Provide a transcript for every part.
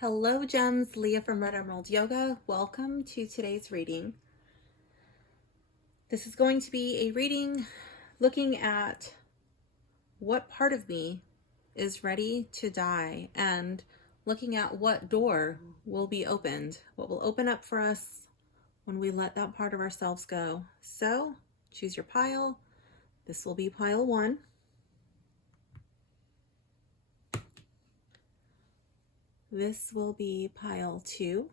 Hello gems, Leah from Red Emerald Yoga. Welcome to today's reading. This is going to be a reading looking at what part of me is ready to die and looking at what door will be opened, what will open up for us when we let that part of ourselves go. So choose your pile. This will be pile 1. This will be pile 2.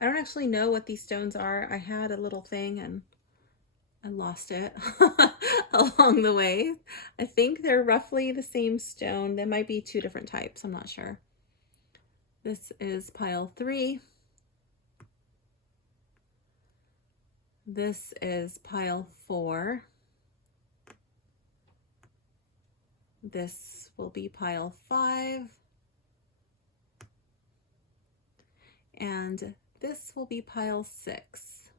I don't actually know what these stones are. I had a little thing and I lost it along the way. I think they're roughly the same stone. There might be 2 different types. I'm not sure. This is pile 3. This is pile 4. This will be pile 5. And this will be pile 6.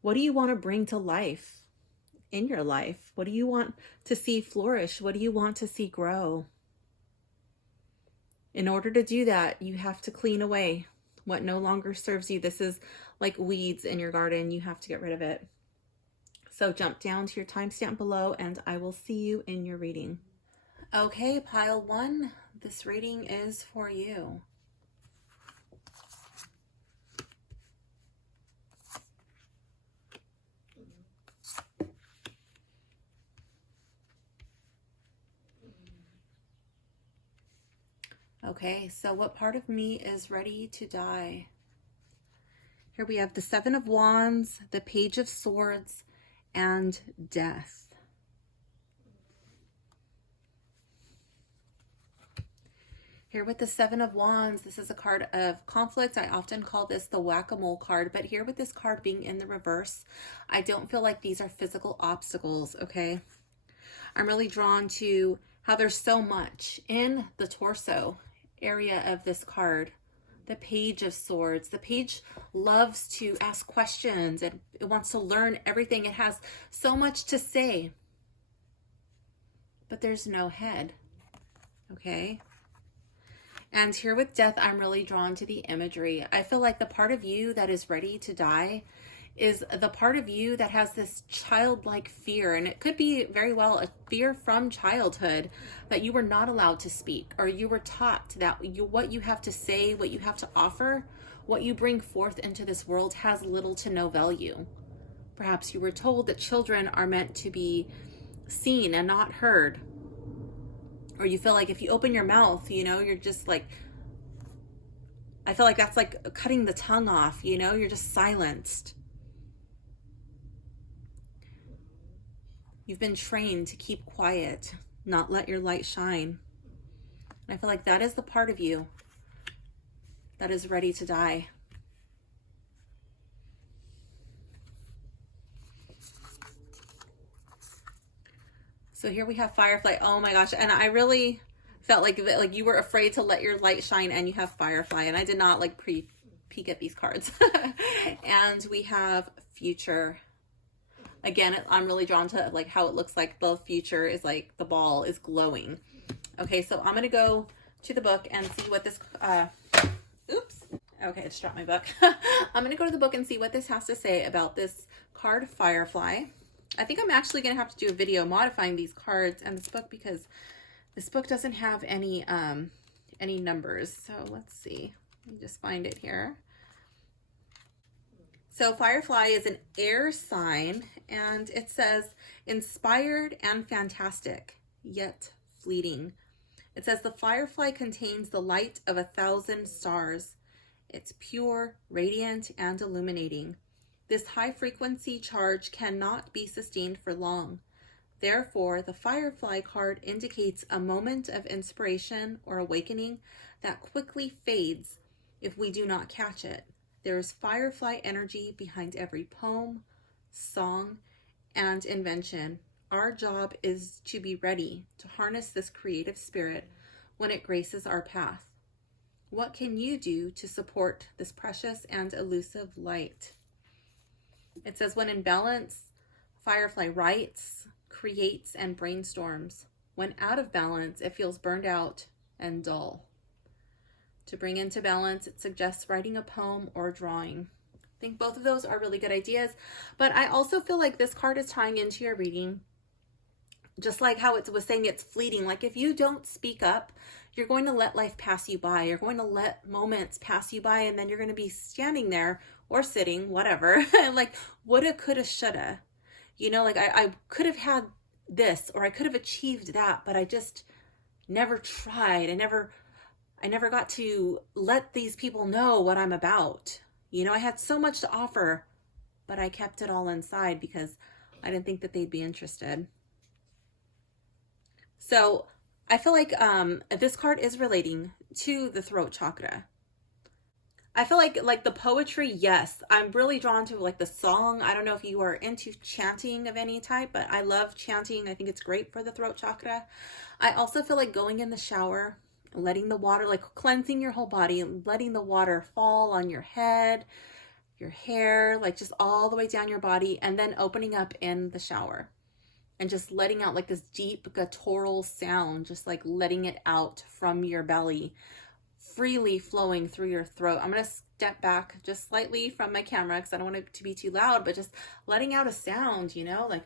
What do you want to bring to life in your life? What do you want to see flourish? What do you want to see grow? In order to do that, you have to clean away what no longer serves you. This is like weeds in your garden. You have to get rid of it. So jump down to your timestamp below and I will see you in your reading. Okay, pile 1, this reading is for you. Okay, so what part of me is ready to die? Here we have the 7 of Wands, the Page of Swords, and Death. Here with the 7 of Wands, this is a card of conflict. I often call this the whack-a-mole card, but here with this card being in the reverse, I don't feel like these are physical obstacles, okay? I'm really drawn to how there's so much in the torso area of this card. The Page of Swords. The page loves to ask questions and it wants to learn everything. It has so much to say, but there's no head, okay? And here with Death, I'm really drawn to the imagery. I feel like the part of you that is ready to die is the part of you that has this childlike fear. And it could be very well a fear from childhood that you were not allowed to speak, or you were taught that what you have to say, what you have to offer, what you bring forth into this world has little to no value. Perhaps you were told that children are meant to be seen and not heard. Or you feel like if you open your mouth, you're just like, I feel like that's like cutting the tongue off, you're just silenced. You've been trained to keep quiet, not let your light shine. And I feel like that is the part of you that is ready to die. So here we have Firefly. Oh my gosh. And I really felt like you were afraid to let your light shine, and you have Firefly. And I did not like peek at these cards. And we have Future. Again, I'm really drawn to like how it looks like the future is like the ball is glowing. Okay, so I'm going to go to the book and see what this, oops. Okay, I just dropped my book. I'm going to go to the book and see what this has to say about this card Firefly. I think I'm actually going to have to do a video modifying these cards and this book because this book doesn't have any numbers. So let's see. Let me just find it here. So Firefly is an air sign, and it says, inspired and fantastic, yet fleeting. It says the firefly contains the light of 1,000 stars. It's pure, radiant, and illuminating. This high-frequency charge cannot be sustained for long. Therefore, the Firefly card indicates a moment of inspiration or awakening that quickly fades if we do not catch it. There is Firefly energy behind every poem, song, and invention. Our job is to be ready to harness this creative spirit when it graces our path. What can you do to support this precious and elusive light? It says, when in balance, Firefly writes, creates, and brainstorms. When out of balance, it feels burned out and dull. To bring into balance, it suggests writing a poem or drawing. I think both of those are really good ideas, but I also feel like this card is tying into your reading, just like how it was saying it's fleeting. Like if you don't speak up, you're going to let life pass you by. You're going to let moments pass you by, and then you're going to be standing there or sitting, whatever, like woulda, coulda, shoulda. You know, like I could have had this, or I could have achieved that, but I just never tried. I never got to let these people know what I'm about. You know, I had so much to offer, but I kept it all inside because I didn't think that they'd be interested. So I feel like this card is relating to the throat chakra. I feel like the poetry, yes, I'm really drawn to like the song. I don't know if you are into chanting of any type, but I love chanting. I think it's great for the throat chakra. I also feel like going in the shower, letting the water, like cleansing your whole body and letting the water fall on your head, your hair, like just all the way down your body, and then opening up in the shower and just letting out like this deep guttural sound, just like letting it out from your belly, freely flowing through your throat. I'm going to step back just slightly from my camera because I don't want it to be too loud, but just letting out a sound, you know, like,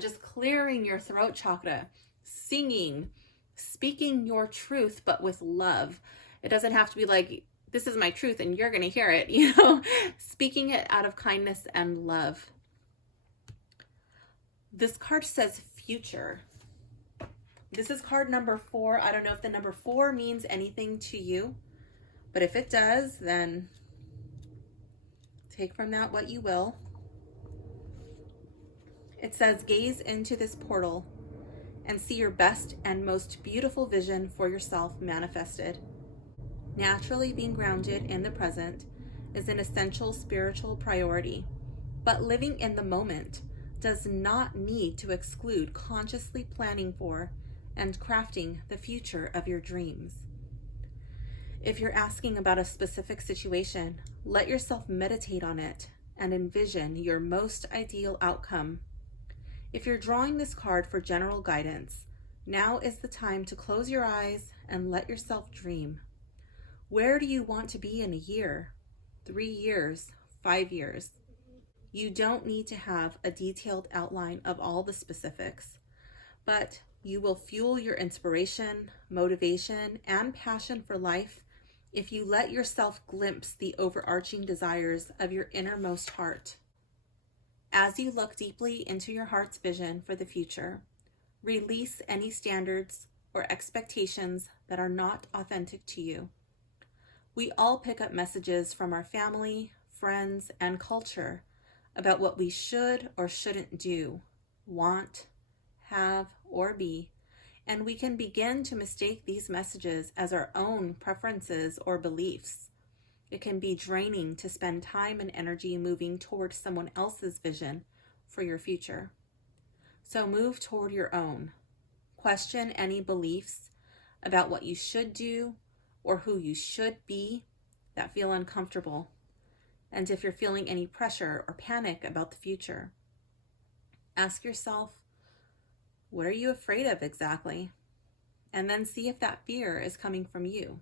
just clearing your throat chakra, singing, speaking your truth, but with love. It doesn't have to be like, this is my truth and you're going to hear it, you know, speaking it out of kindness and love. This card says future. This is card number 4. I don't know if the number 4 means anything to you, but if it does, then take from that what you will. It says, gaze into this portal and see your best and most beautiful vision for yourself manifested. Naturally, being grounded in the present is an essential spiritual priority, but living in the moment does not need to exclude consciously planning for and crafting the future of your dreams. If you're asking about a specific situation, let yourself meditate on it and envision your most ideal outcome. If you're drawing this card for general guidance, now is the time to close your eyes and let yourself dream. Where do you want to be in a year, 3 years, 5 years? You don't need to have a detailed outline of all the specifics, but you will fuel your inspiration, motivation, and passion for life if you let yourself glimpse the overarching desires of your innermost heart. As you look deeply into your heart's vision for the future, release any standards or expectations that are not authentic to you. We all pick up messages from our family, friends, and culture about what we should or shouldn't do, want, have, or be, and we can begin to mistake these messages as our own preferences or beliefs. It can be draining to spend time and energy moving toward someone else's vision for your future. So move toward your own. Question any beliefs about what you should do or who you should be that feel uncomfortable. And if you're feeling any pressure or panic about the future, ask yourself, what are you afraid of exactly? And then see if that fear is coming from you.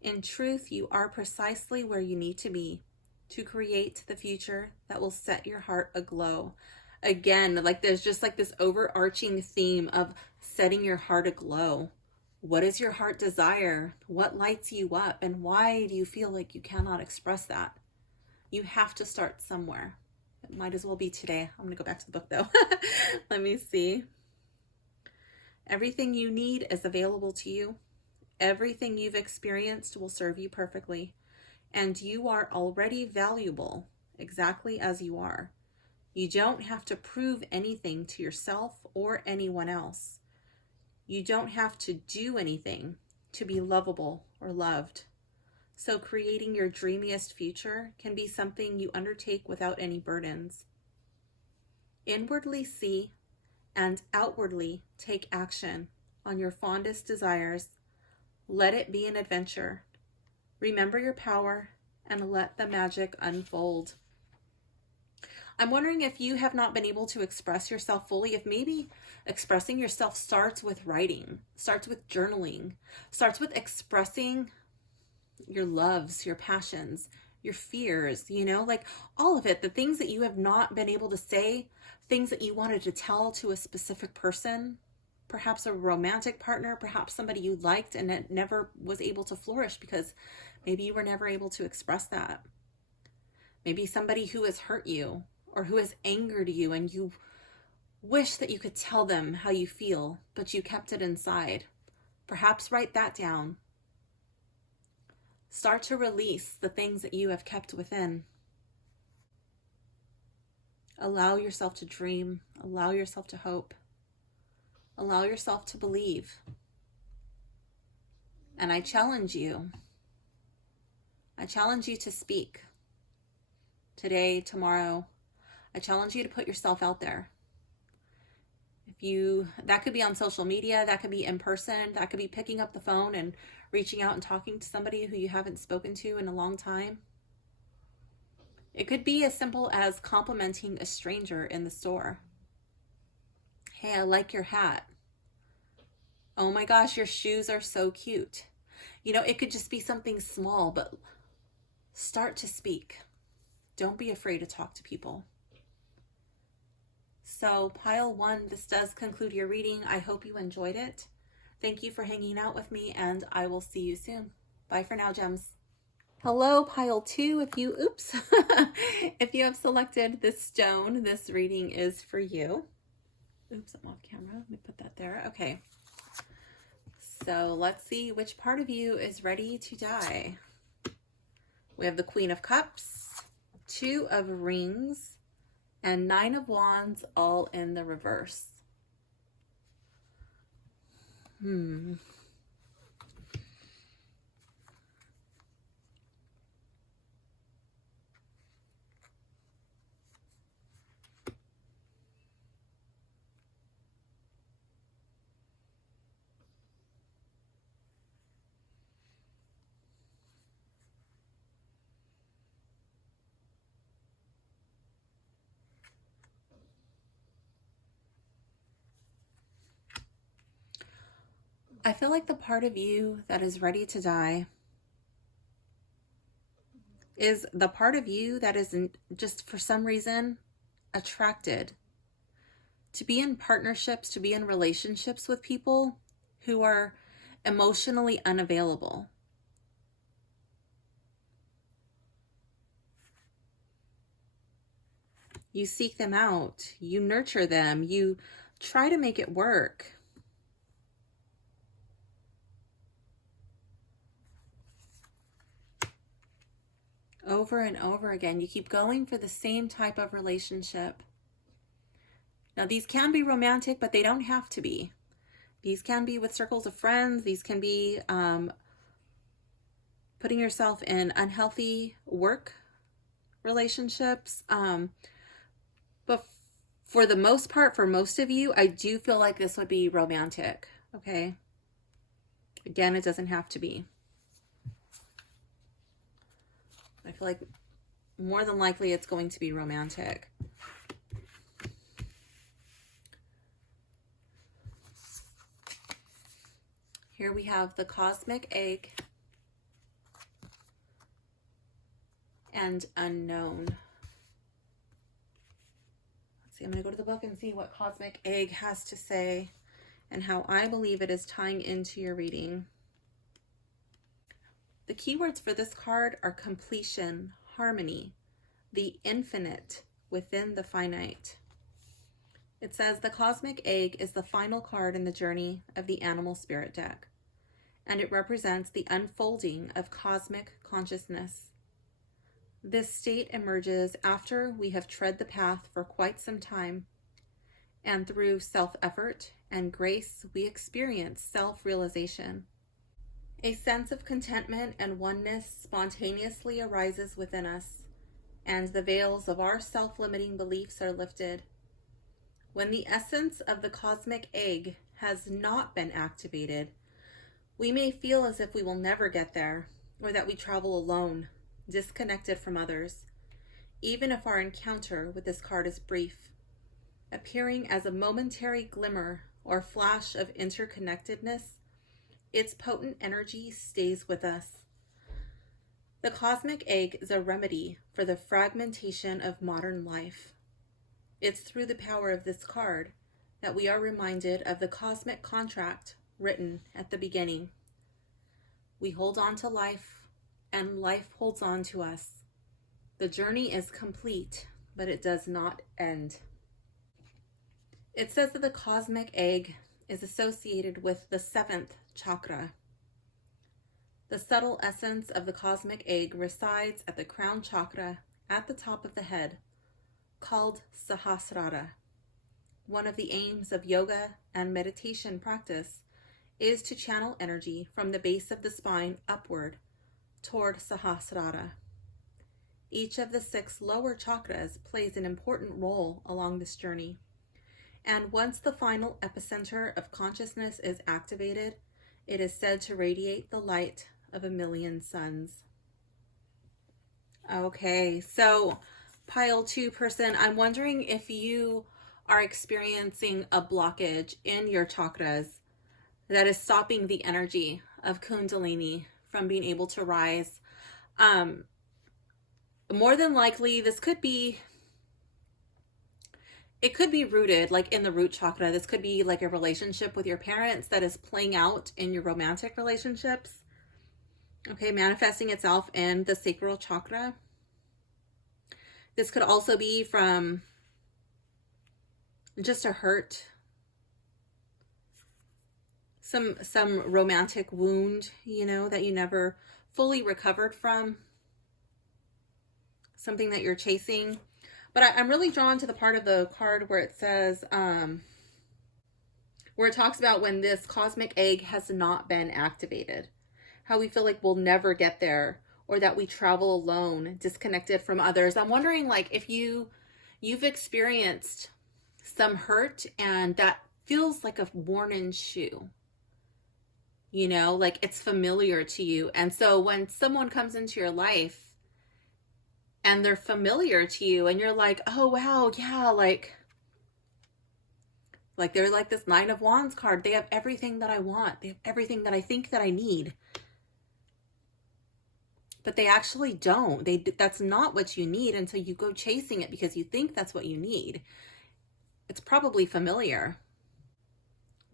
In truth, you are precisely where you need to be to create the future that will set your heart aglow. Again, like there's just like this overarching theme of setting your heart aglow. What is your heart desire? What lights you up? And why do you feel like you cannot express that? You have to start somewhere. It might as well be today. I'm going to go back to the book though. Let me see. Everything you need is available to you. Everything you've experienced will serve you perfectly. And you are already valuable exactly as you are. You don't have to prove anything to yourself or anyone else. You don't have to do anything to be lovable or loved. So creating your dreamiest future can be something you undertake without any burdens. Inwardly see and outwardly take action on your fondest desires. Let it be an adventure. Remember your power and let the magic unfold. I'm wondering if you have not been able to express yourself fully, if maybe expressing yourself starts with writing, starts with journaling, starts with expressing your loves, your passions, your fears, like all of it, the things that you have not been able to say, things that you wanted to tell to a specific person, perhaps a romantic partner, perhaps somebody you liked and it never was able to flourish because maybe you were never able to express that. Maybe somebody who has hurt you or who has angered you and you wish that you could tell them how you feel, but you kept it inside. Perhaps write that down. Start to release the things that you have kept within. Allow yourself to dream. Allow yourself to hope. Allow yourself to believe. And I challenge you. I challenge you to speak. Today, tomorrow. I challenge you to put yourself out there. That could be on social media, that could be in person, that could be picking up the phone and reaching out and talking to somebody who you haven't spoken to in a long time. It could be as simple as complimenting a stranger in the store. Hey, I like your hat. Oh my gosh, your shoes are so cute. It could just be something small, but start to speak. Don't be afraid to talk to people. So pile 1, this does conclude your reading. I hope you enjoyed it. Thank you for hanging out with me, and I will see you soon. Bye for now, gems. Hello, pile 2. If you have selected this stone, this reading is for you. Oops, I'm off camera. Let me put that there. Okay. So let's see which part of you is ready to die. We have the Queen of Cups, 2 of Rings, and 9 of Wands, all in the reverse. I feel like the part of you that is ready to die is the part of you that isn't just for some reason attracted to be in partnerships, to be in relationships with people who are emotionally unavailable. You seek them out, you nurture them, you try to make it work. Over and over again, you keep going for the same type of relationship. Now, these can be romantic, but they don't have to be. These can be with circles of friends. These can be putting yourself in unhealthy work relationships. But for the most part, for most of you, I do feel like this would be romantic, okay? Again, it doesn't have to be. I feel like more than likely it's going to be romantic. Here we have the cosmic egg and unknown. Let's see, I'm going to go to the book and see what cosmic egg has to say and how I believe it is tying into your reading. The keywords for this card are completion, harmony, the infinite within the finite. It says the cosmic egg is the final card in the journey of the animal spirit deck, and it represents the unfolding of cosmic consciousness. This state emerges after we have tread the path for quite some time, and through self-effort and grace, we experience self-realization. A sense of contentment and oneness spontaneously arises within us, and the veils of our self-limiting beliefs are lifted. When the essence of the cosmic egg has not been activated, we may feel as if we will never get there, or that we travel alone, disconnected from others. even if our encounter with this card is brief, appearing as a momentary glimmer or flash of interconnectedness. Its potent energy stays with us. The cosmic egg is a remedy for the fragmentation of modern life. It's through the power of this card that we are reminded of the cosmic contract written at the beginning. We hold on to life, and life holds on to us. The journey is complete, but it does not end. It says that the cosmic egg is associated with the 7th chakra. The subtle essence of the cosmic egg resides at the crown chakra at the top of the head, called Sahasrara. One of the aims of yoga and meditation practice is to channel energy from the base of the spine upward toward Sahasrara. Each of the 6 lower chakras plays an important role along this journey. And once the final epicenter of consciousness is activated, it is said to radiate the light of 1,000,000 suns. Okay, so pile 2 person, I'm wondering if you are experiencing a blockage in your chakras that is stopping the energy of Kundalini from being able to rise. More than likely, it could be rooted like in the root chakra. This could be like a relationship with your parents that is playing out in your romantic relationships. Okay, manifesting itself in the sacral chakra. This could also be from just a hurt, some romantic wound, that you never fully recovered from, something that you're chasing. But I'm really drawn to the part of the card where it says, where it talks about when this cosmic egg has not been activated, how we feel like we'll never get there, or that we travel alone, disconnected from others. I'm wondering, like, if you've experienced some hurt and that feels like a worn-in shoe, like it's familiar to you. And so when someone comes into your life and they're familiar to you and you're like, oh, wow, yeah, like they're like this 9 of Wands card. They have everything that I want. They have everything that I think that I need. But they actually don't. That's not what you need until you go chasing it because you think that's what you need. It's probably familiar.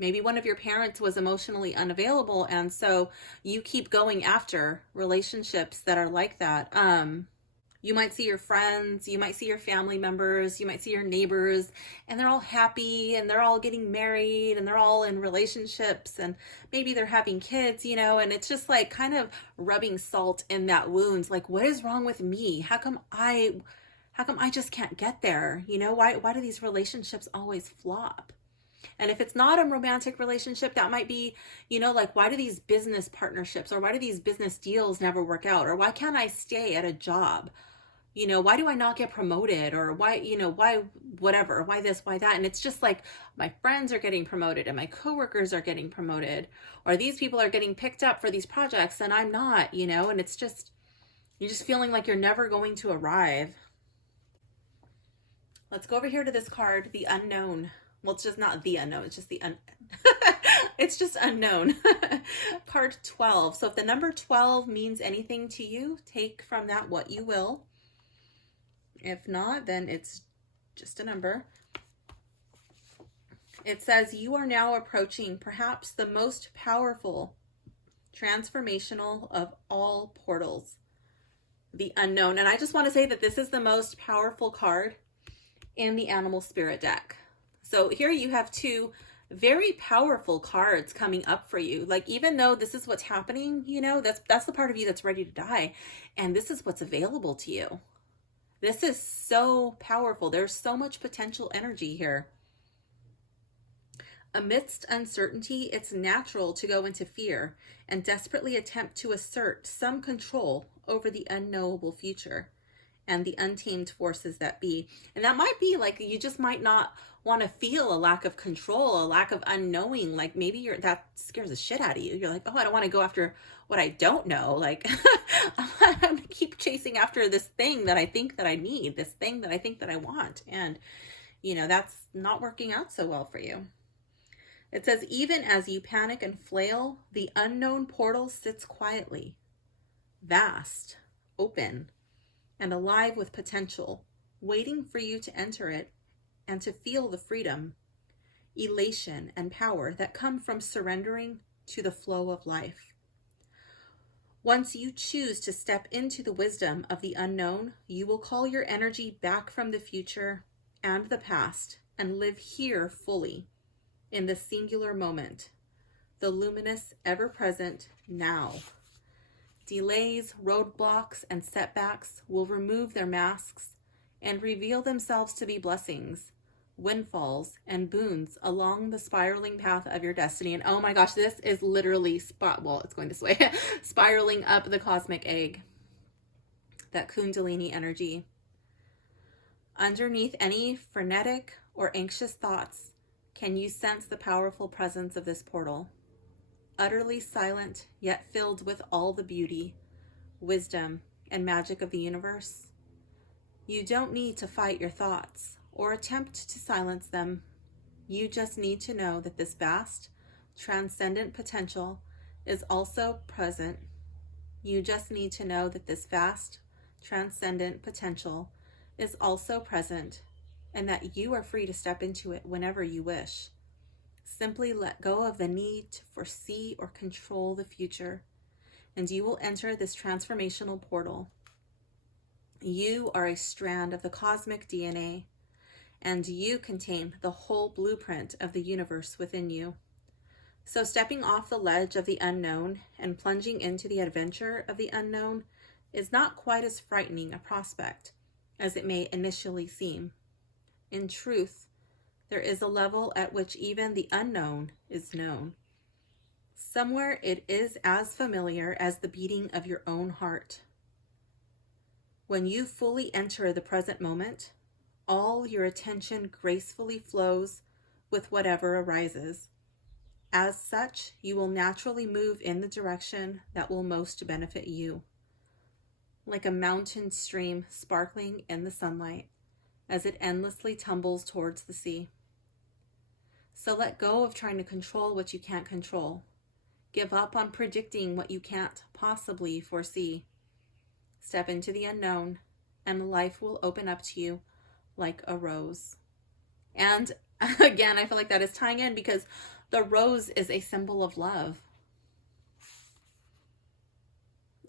Maybe one of your parents was emotionally unavailable, and so you keep going after relationships that are like that. You might see your friends, you might see your family members, you might see your neighbors, and they're all happy and they're all getting married and they're all in relationships and maybe they're having kids, and it's just like kind of rubbing salt in that wound. Like, what is wrong with me? How come I just can't get there? Why do these relationships always flop? And if it's not a romantic relationship, that might be, like, why do these business partnerships or why do these business deals never work out? Or why can't I stay at a job? Why do I not get promoted? Or why whatever, why this, why that? And it's just like my friends are getting promoted and my coworkers are getting promoted, or these people are getting picked up for these projects and I'm not, and it's just, you're just feeling like you're never going to arrive. Let's go over here to this card, the unknown. Well, it's just not the unknown, it's just it's just unknown. Card 12. So if the number 12 means anything to you, take from that what you will. If not, then it's just a number. It says, you are now approaching perhaps the most powerful, transformational of all portals, the unknown. And I just want to say that this is the most powerful card in the animal spirit deck. So here you have 2 very powerful cards coming up for you. Like, even though this is what's happening, that's the part of you that's ready to die. And this is what's available to you. This is so powerful. There's so much potential energy here. Amidst uncertainty, it's natural to go into fear and desperately attempt to assert some control over the unknowable future. and the untamed forces that be. And that might be like, you just might not want to feel a lack of control, a lack of unknowing. Like maybe that scares the shit out of you. You're like, oh, I don't want to go after what I don't know. Like I'm going to keep chasing after this thing that I think that I need, this thing that I think that I want. And, you know, that's not working out so well for you. It says, even as you panic and flail, the unknown portal sits quietly, vast, open, and alive with potential, waiting for you to enter it and to feel the freedom, elation, and power that come from surrendering to the flow of life. Once you choose to step into the wisdom of the unknown, you will call your energy back from the future and the past and live here fully in the singular moment, the luminous, ever-present now. Delays, roadblocks, and setbacks will remove their masks and reveal themselves to be blessings, windfalls, and boons along the spiraling path of your destiny. And oh my gosh, this is literally it's going this way, spiraling up the cosmic egg, that Kundalini energy. Underneath any frenetic or anxious thoughts, can you sense the powerful presence of this portal? Utterly silent, yet filled with all the beauty, wisdom, and magic of the universe. You don't need to fight your thoughts or attempt to silence them. You just need to know that this vast, transcendent potential is also present. You just need to know that this vast, transcendent potential is also present, and that you are free to step into it whenever you wish. Simply let go of the need to foresee or control the future, and you will enter this transformational portal. You are a strand of the cosmic DNA, and you contain the whole blueprint of the universe within you. So stepping off the ledge of the unknown and plunging into the adventure of the unknown is not quite as frightening a prospect as it may initially seem. In truth, there is a level at which even the unknown is known. Somewhere it is as familiar as the beating of your own heart. When you fully enter the present moment, all your attention gracefully flows with whatever arises. As such, you will naturally move in the direction that will most benefit you, like a mountain stream sparkling in the sunlight as it endlessly tumbles towards the sea. So let go of trying to control what you can't control. Give up on predicting what you can't possibly foresee. Step into the unknown, and life will open up to you like a rose. And again, I feel like that is tying in because the rose is a symbol of love.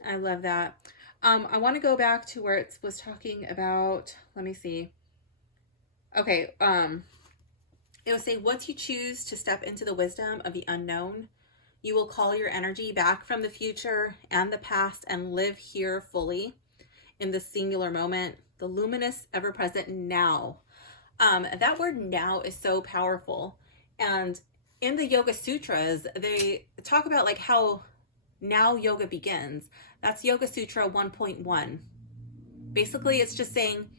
I love that. I want to go back to where it was talking about, let me see. Okay, it would say, once you choose to step into the wisdom of the unknown, you will call your energy back from the future and the past and live here fully in the singular moment, the luminous, ever-present now. That word now is so powerful. And in the Yoga Sutras, they talk about like how now yoga begins. That's Yoga Sutra 1.1. Basically, it's just saying,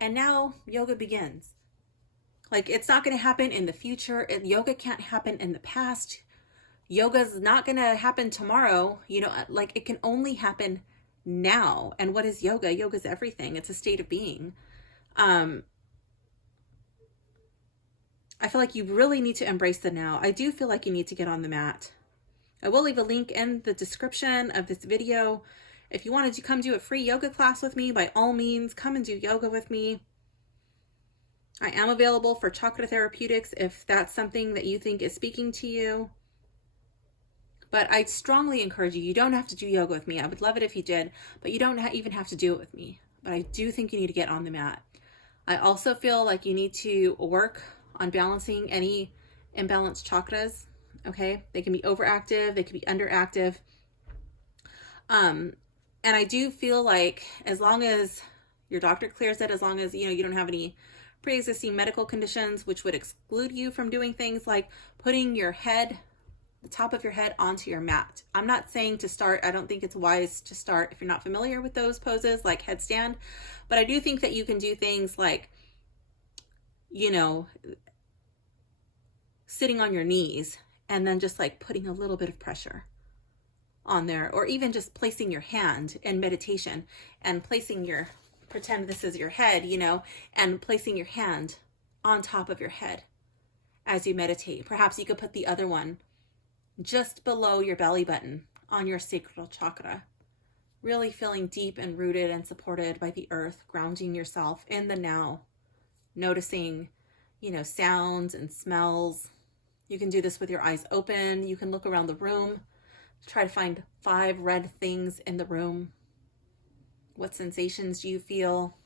and now yoga begins. Like, it's not going to happen in the future. Yoga can't happen in the past. Yoga's not going to happen tomorrow. You know, like, it can only happen now. And what is yoga? Yoga is everything. It's a state of being. I feel like you really need to embrace the now. I do feel like you need to get on the mat. I will leave a link in the description of this video. If you wanted to come do a free yoga class with me, by all means, come and do yoga with me. I am available for chakra therapeutics if that's something that you think is speaking to you. But I strongly encourage you, you don't have to do yoga with me. I would love it if you did, but you don't even have to do it with me. But I do think you need to get on the mat. I also feel like you need to work on balancing any imbalanced chakras, okay? They can be overactive, they can be underactive. And I do feel like as long as your doctor clears it, as long as, you don't have any pre-existing medical conditions which would exclude you from doing things like putting your head the top of your head onto your mat. I'm not saying to start, I don't think it's wise to start if you're not familiar with those poses like headstand, but I do think that you can do things like, you know, sitting on your knees and then just like putting a little bit of pressure on there, or even just placing your hand in meditation and placing your, pretend this is your head, you know, and placing your hand on top of your head as you meditate. Perhaps you could put the other one just below your belly button on your sacral chakra, really feeling deep and rooted and supported by the earth, grounding yourself in the now, noticing, you know, sounds and smells. You can do this with your eyes open. You can look around the room, try to find 5 red things in the room. What sensations do you feel?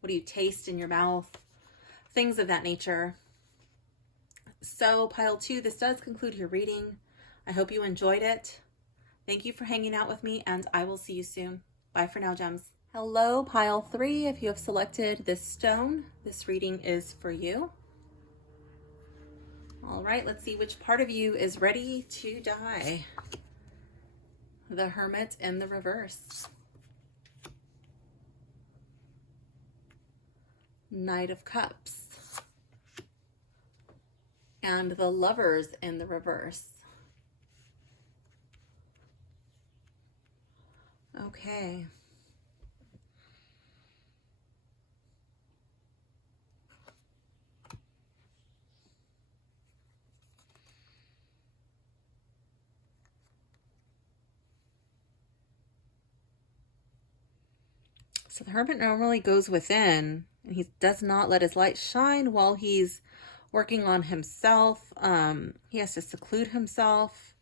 What do you taste in your mouth? Things of that nature. So pile 2, this does conclude your reading. I hope you enjoyed it. Thank you for hanging out with me, and I will see you soon. Bye for now, gems. Hello, pile 3. If you have selected this stone, this reading is for you. All right, let's see which part of you is ready to die. The Hermit in the reverse. Knight of Cups. And the Lovers in the reverse. Okay. So the Hermit normally goes within, and he does not let his light shine while he's working on himself. He has to seclude himself.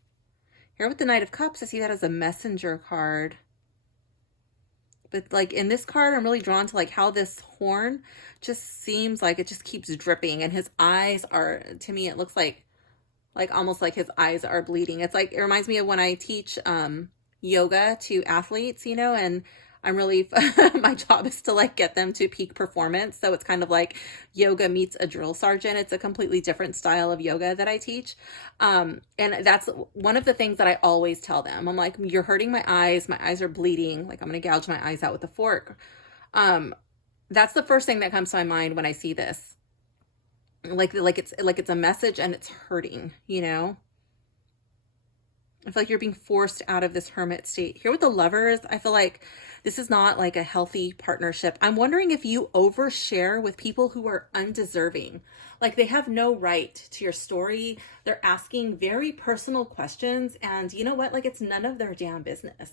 Here with the Knight of Cups, I see that as a messenger card. But like in this card, I'm really drawn to like how this horn just seems like it just keeps dripping, and his eyes are, to me, it looks like almost like his eyes are bleeding. It's like, it reminds me of when I teach yoga to athletes, you know, and I'm really, my job is to like get them to peak performance. So it's kind of like yoga meets a drill sergeant. It's a completely different style of yoga that I teach. And that's one of the things that I always tell them. I'm like, you're hurting my eyes. My eyes are bleeding. Like I'm going to gouge my eyes out with a fork. That's the first thing that comes to my mind when I see this. Like it's a message and it's hurting, you know? I feel like you're being forced out of this hermit state. Here with the Lovers, I feel like this is not like a healthy partnership. I'm wondering if you overshare with people who are undeserving. Like they have no right to your story. They're asking very personal questions, and you know what? Like it's none of their damn business.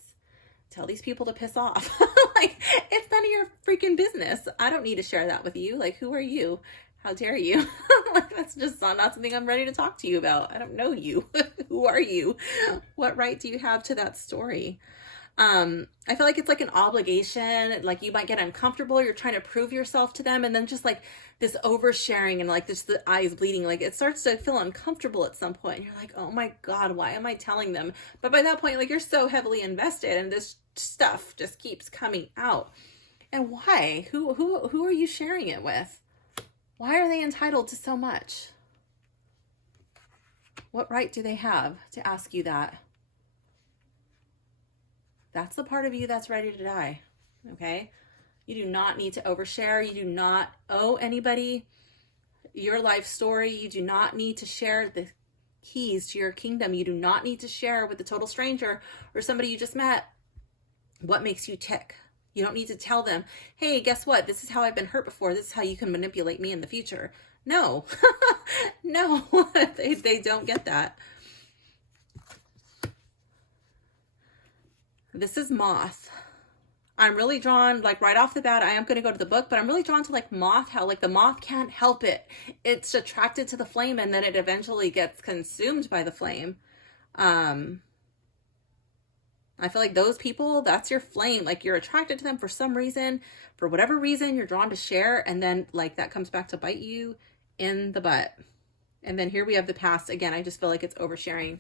Tell these people to piss off. Like it's none of your freaking business. I don't need to share that with you. Like who are you? How dare you? Like that's just not something I'm ready to talk to you about. I don't know you. Who are you? What right do you have to that story? I feel like it's like an obligation. Like you might get uncomfortable. You're trying to prove yourself to them, and then just like this oversharing and like this, the eyes bleeding, like it starts to feel uncomfortable at some point. And you're like, oh my God, why am I telling them? But by that point, like you're so heavily invested, and this stuff just keeps coming out. And why? Who are you sharing it with? Why are they entitled to so much? What right do they have to ask you that? That's the part of you that's ready to die, okay? You do not need to overshare. You do not owe anybody your life story. You do not need to share the keys to your kingdom. You do not need to share with a total stranger or somebody you just met what makes you tick. You don't need to tell them, hey, guess what? This is how I've been hurt before. This is how you can manipulate me in the future. No, no, they don't get that. This is Moth. I'm really drawn, like right off the bat, I am going to go to the book, but I'm really drawn to like Moth, how like the moth can't help it. It's attracted to the flame, and then it eventually gets consumed by the flame. I feel like those people, that's your flame. Like you're attracted to them for some reason, for whatever reason, you're drawn to share. And then like that comes back to bite you in the butt. And then here we have the past. Again, I just feel like it's oversharing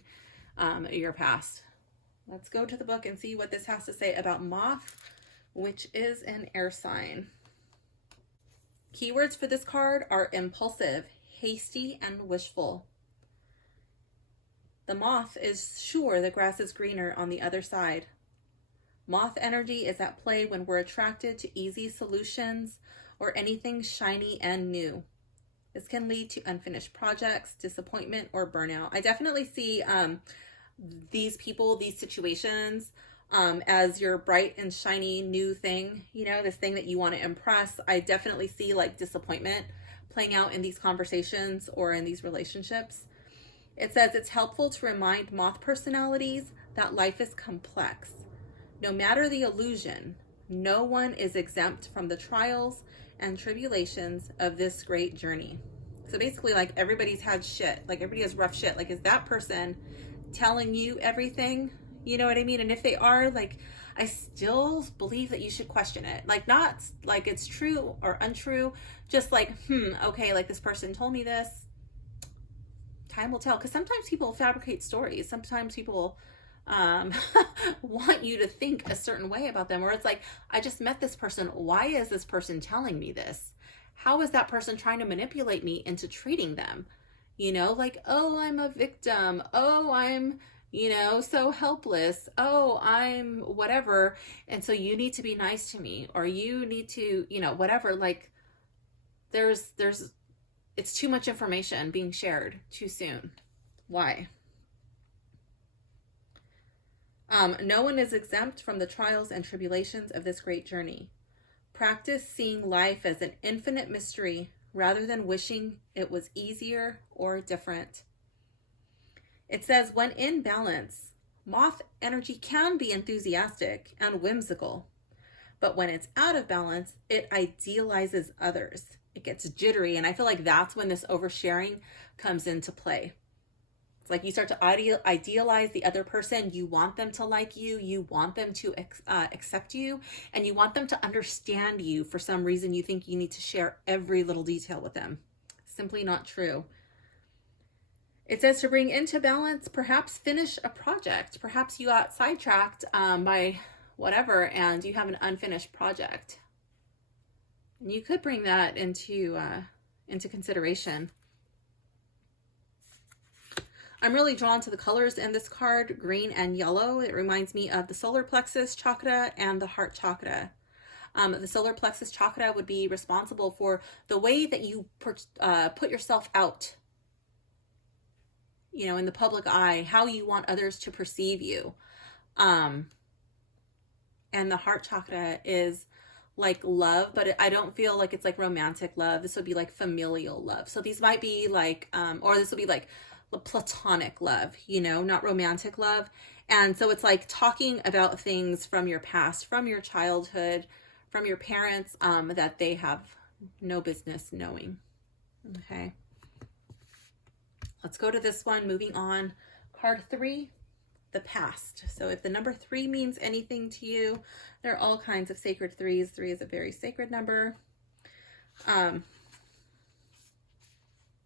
your past. Let's go to the book and see what this has to say about Moth, which is an air sign. Keywords for this card are impulsive, hasty, and wishful. The moth is sure the grass is greener on the other side. Moth energy is at play when we're attracted to easy solutions or anything shiny and new. This can lead to unfinished projects, disappointment, or burnout. I definitely see these people, these situations, as your bright and shiny new thing, this thing that you want to impress. I definitely see like disappointment playing out in these conversations or in these relationships. It says it's helpful to remind moth personalities that life is complex. No matter the illusion, no one is exempt from the trials and tribulations of this great journey. So basically, like, everybody's had shit. Like, everybody has rough shit. Like, is that person telling you everything? You know what I mean? And if they are, like, I still believe that you should question it. Like, not like it's true or untrue. Just like, okay, like, this person told me this. Time will tell. Because sometimes people fabricate stories. Sometimes people want you to think a certain way about them. Or it's like, I just met this person. Why is this person telling me this? How is that person trying to manipulate me into treating them? Like, oh, I'm a victim. Oh, I'm, so helpless. Oh, I'm whatever. And so you need to be nice to me, or you need to, whatever. Like, it's too much information being shared too soon. Why? No one is exempt from the trials and tribulations of this great journey. Practice seeing life as an infinite mystery rather than wishing it was easier or different. It says, when in balance, moth energy can be enthusiastic and whimsical. But when it's out of balance, it idealizes others. It gets jittery. And I feel like that's when this oversharing comes into play. It's like you start to idealize the other person. You want them to like you. You want them to accept you. And you want them to understand you. For some reason, you think you need to share every little detail with them. Simply not true. It says to bring into balance, perhaps finish a project. Perhaps you got sidetracked by whatever, and you have an unfinished project. And you could bring that into consideration. I'm really drawn to the colors in this card, green and yellow. It reminds me of the solar plexus chakra and the heart chakra. The solar plexus chakra would be responsible for the way that you put yourself out, in the public eye, how you want others to perceive you. And the heart chakra is like love, but I don't feel like it's like romantic love. This would be like familial love. So these might be like, or this would be like platonic love, not romantic love. And so it's like talking about things from your past, from your childhood, from your parents, that they have no business knowing. Okay. Let's go to this one. Moving on. Card 3, the past. So if the number 3 means anything to you, there are all kinds of sacred 3s. 3 is a very sacred number.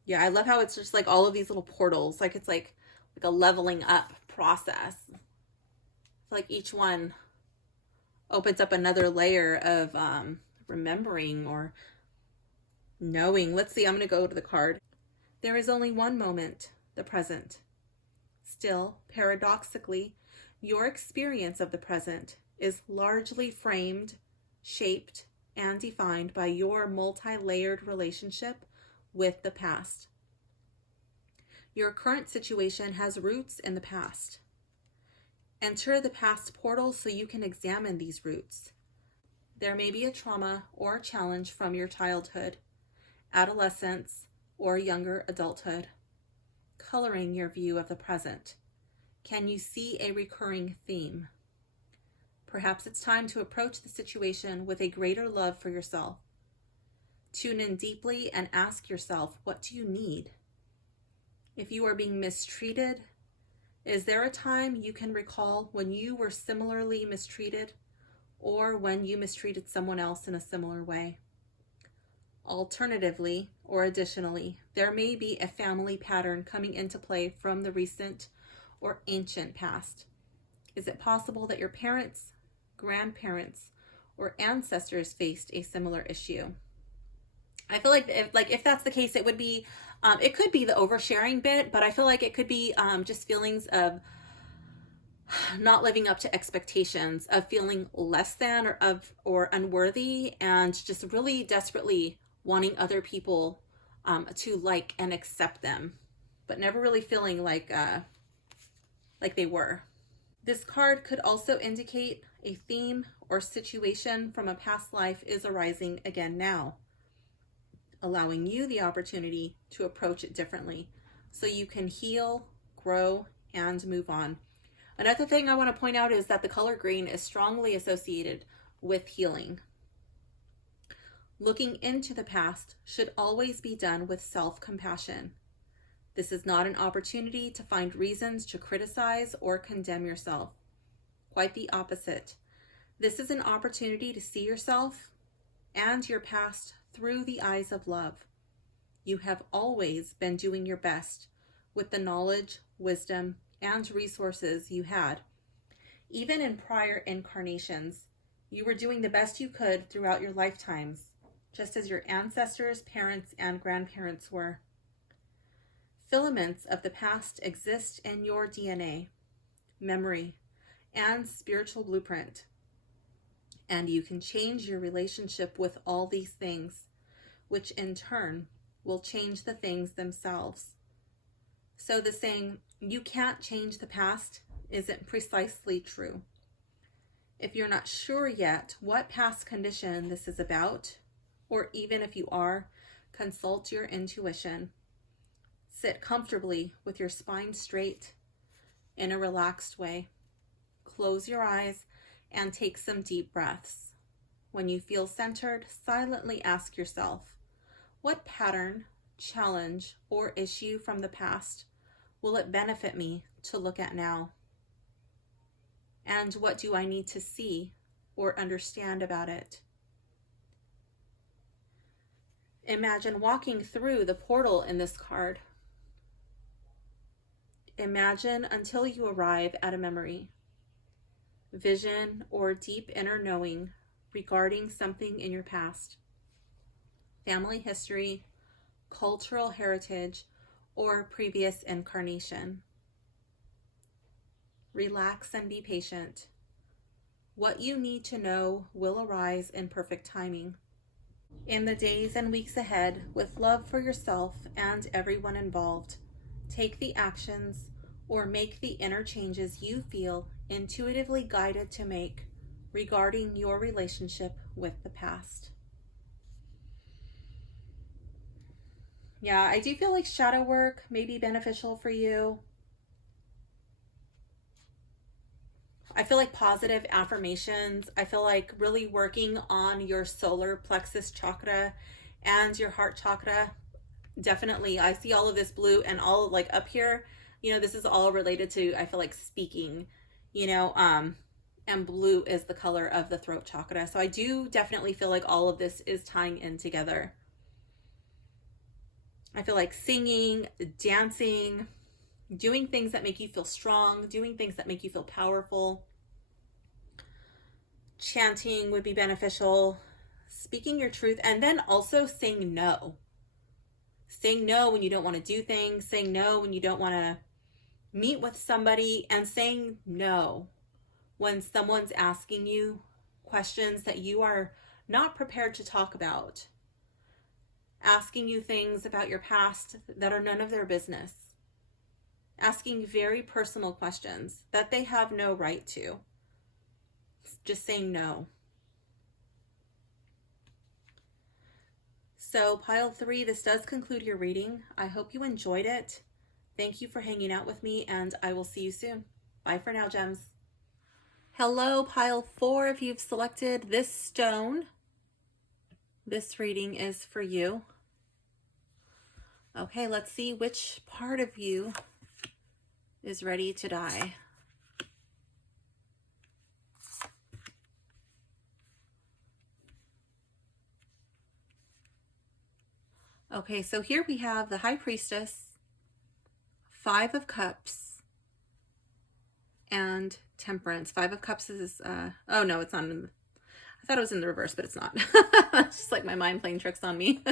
Yeah, I love how it's just like all of these little portals. Like it's like a leveling up process. It's like each one opens up another layer of remembering or knowing. Let's see, I'm going to go to the card. There is only one moment, the present. Still, paradoxically, your experience of the present is largely framed, shaped, and defined by your multi-layered relationship with the past. Your current situation has roots in the past. Enter the past portal so you can examine these roots. There may be a trauma or a challenge from your childhood, adolescence, or younger adulthood, coloring your view of the present. Can you see a recurring theme? Perhaps it's time to approach the situation with a greater love for yourself. Tune in deeply and ask yourself, what do you need? If you are being mistreated, is there a time you can recall when you were similarly mistreated, or when you mistreated someone else in a similar way? Alternatively, or additionally, there may be a family pattern coming into play from the recent or ancient past. Is it possible that your parents, grandparents, or ancestors faced a similar issue? I feel like if that's the case, it would be It could be the oversharing bit, but I feel like it could be just feelings of not living up to expectations, of feeling less than or unworthy, and just really desperately wanting other people to like and accept them, but never really feeling like they were. This card could also indicate a theme or situation from a past life is arising again now, allowing you the opportunity to approach it differently so you can heal, grow, and move on. Another thing I want to point out is that the color green is strongly associated with healing. Looking into the past should always be done with self-compassion. This is not an opportunity to find reasons to criticize or condemn yourself. Quite the opposite. This is an opportunity to see yourself and your past through the eyes of love. You have always been doing your best with the knowledge, wisdom, and resources you had. Even in prior incarnations, you were doing the best you could throughout your lifetimes, just as your ancestors, parents, and grandparents were. Filaments of the past exist in your DNA, memory, and spiritual blueprint. And you can change your relationship with all these things, which in turn will change the things themselves. So the saying, "You can't change the past," isn't precisely true. If you're not sure yet what past condition this is about, or even if you are, consult your intuition. Sit comfortably with your spine straight in a relaxed way. Close your eyes and take some deep breaths. When you feel centered, silently ask yourself, what pattern, challenge, or issue from the past will it benefit me to look at now? And what do I need to see or understand about it? Imagine walking through the portal in this card. Imagine until you arrive at a memory, vision, or deep inner knowing regarding something in your past, family history, cultural heritage, or previous incarnation. Relax and be patient. What you need to know will arise in perfect timing. In the days and weeks ahead, with love for yourself and everyone involved, take the actions or make the inner changes you feel intuitively guided to make regarding your relationship with the past. Yeah, I do feel like shadow work may be beneficial for you. I feel like positive affirmations. I feel like really working on your solar plexus chakra and your heart chakra. Definitely, I see all of this blue and all like up here, this is all related to, I feel like, speaking, and blue is the color of the throat chakra. So I do definitely feel like all of this is tying in together. I feel like singing, dancing, doing things that make you feel strong, doing things that make you feel powerful. Chanting would be beneficial. Speaking your truth, and then also saying no. Saying no when you don't want to do things, saying no when you don't want to meet with somebody, and saying no when someone's asking you questions that you are not prepared to talk about. Asking you things about your past that are none of their business. Asking very personal questions that they have no right to. Just saying no. So pile 3, this does conclude your reading. I hope you enjoyed it. Thank you for hanging out with me, and I will see you soon. Bye for now, gems. Hello, pile 4. If you've selected this stone, this reading is for you. Okay, let's see which part of you is ready to die. Okay, so here we have the High Priestess, 5 of Cups, and Temperance. 5 of Cups is, oh no, it's not in the, I thought it was in the reverse, but it's not. It's just like my mind playing tricks on me.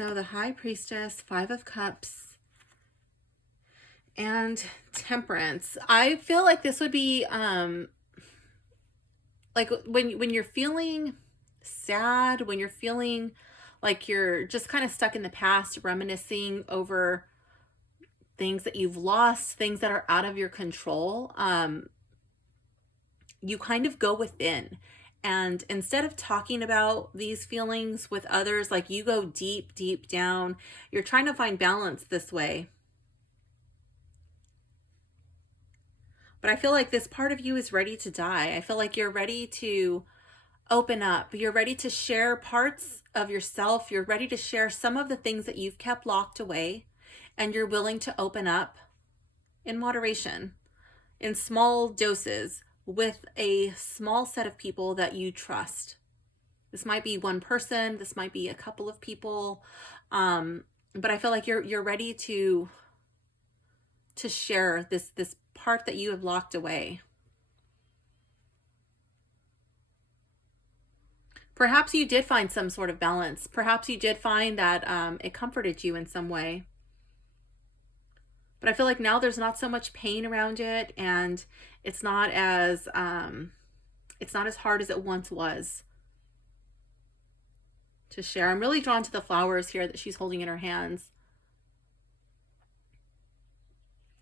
So the High Priestess, Five of Cups, and Temperance. I feel like this would be like when you're feeling sad, when you're feeling like you're just kind of stuck in the past, reminiscing over things that you've lost, things that are out of your control, you kind of go within. And instead of talking about these feelings with others, like you go deep, deep down, you're trying to find balance this way. But I feel like this part of you is ready to die. I feel like you're ready to open up. You're ready to share parts of yourself. You're ready to share some of the things that you've kept locked away, and you're willing to open up in moderation, in small doses, with a small set of people that you trust. This might be one person, this might be a couple of people, but I feel like you're ready to share this part that you have locked away. Perhaps you did find some sort of balance. Perhaps you did find that it comforted you in some way. But I feel like now there's not so much pain around it, and it's not as hard as it once was to share. I'm really drawn to the flowers here that she's holding in her hands.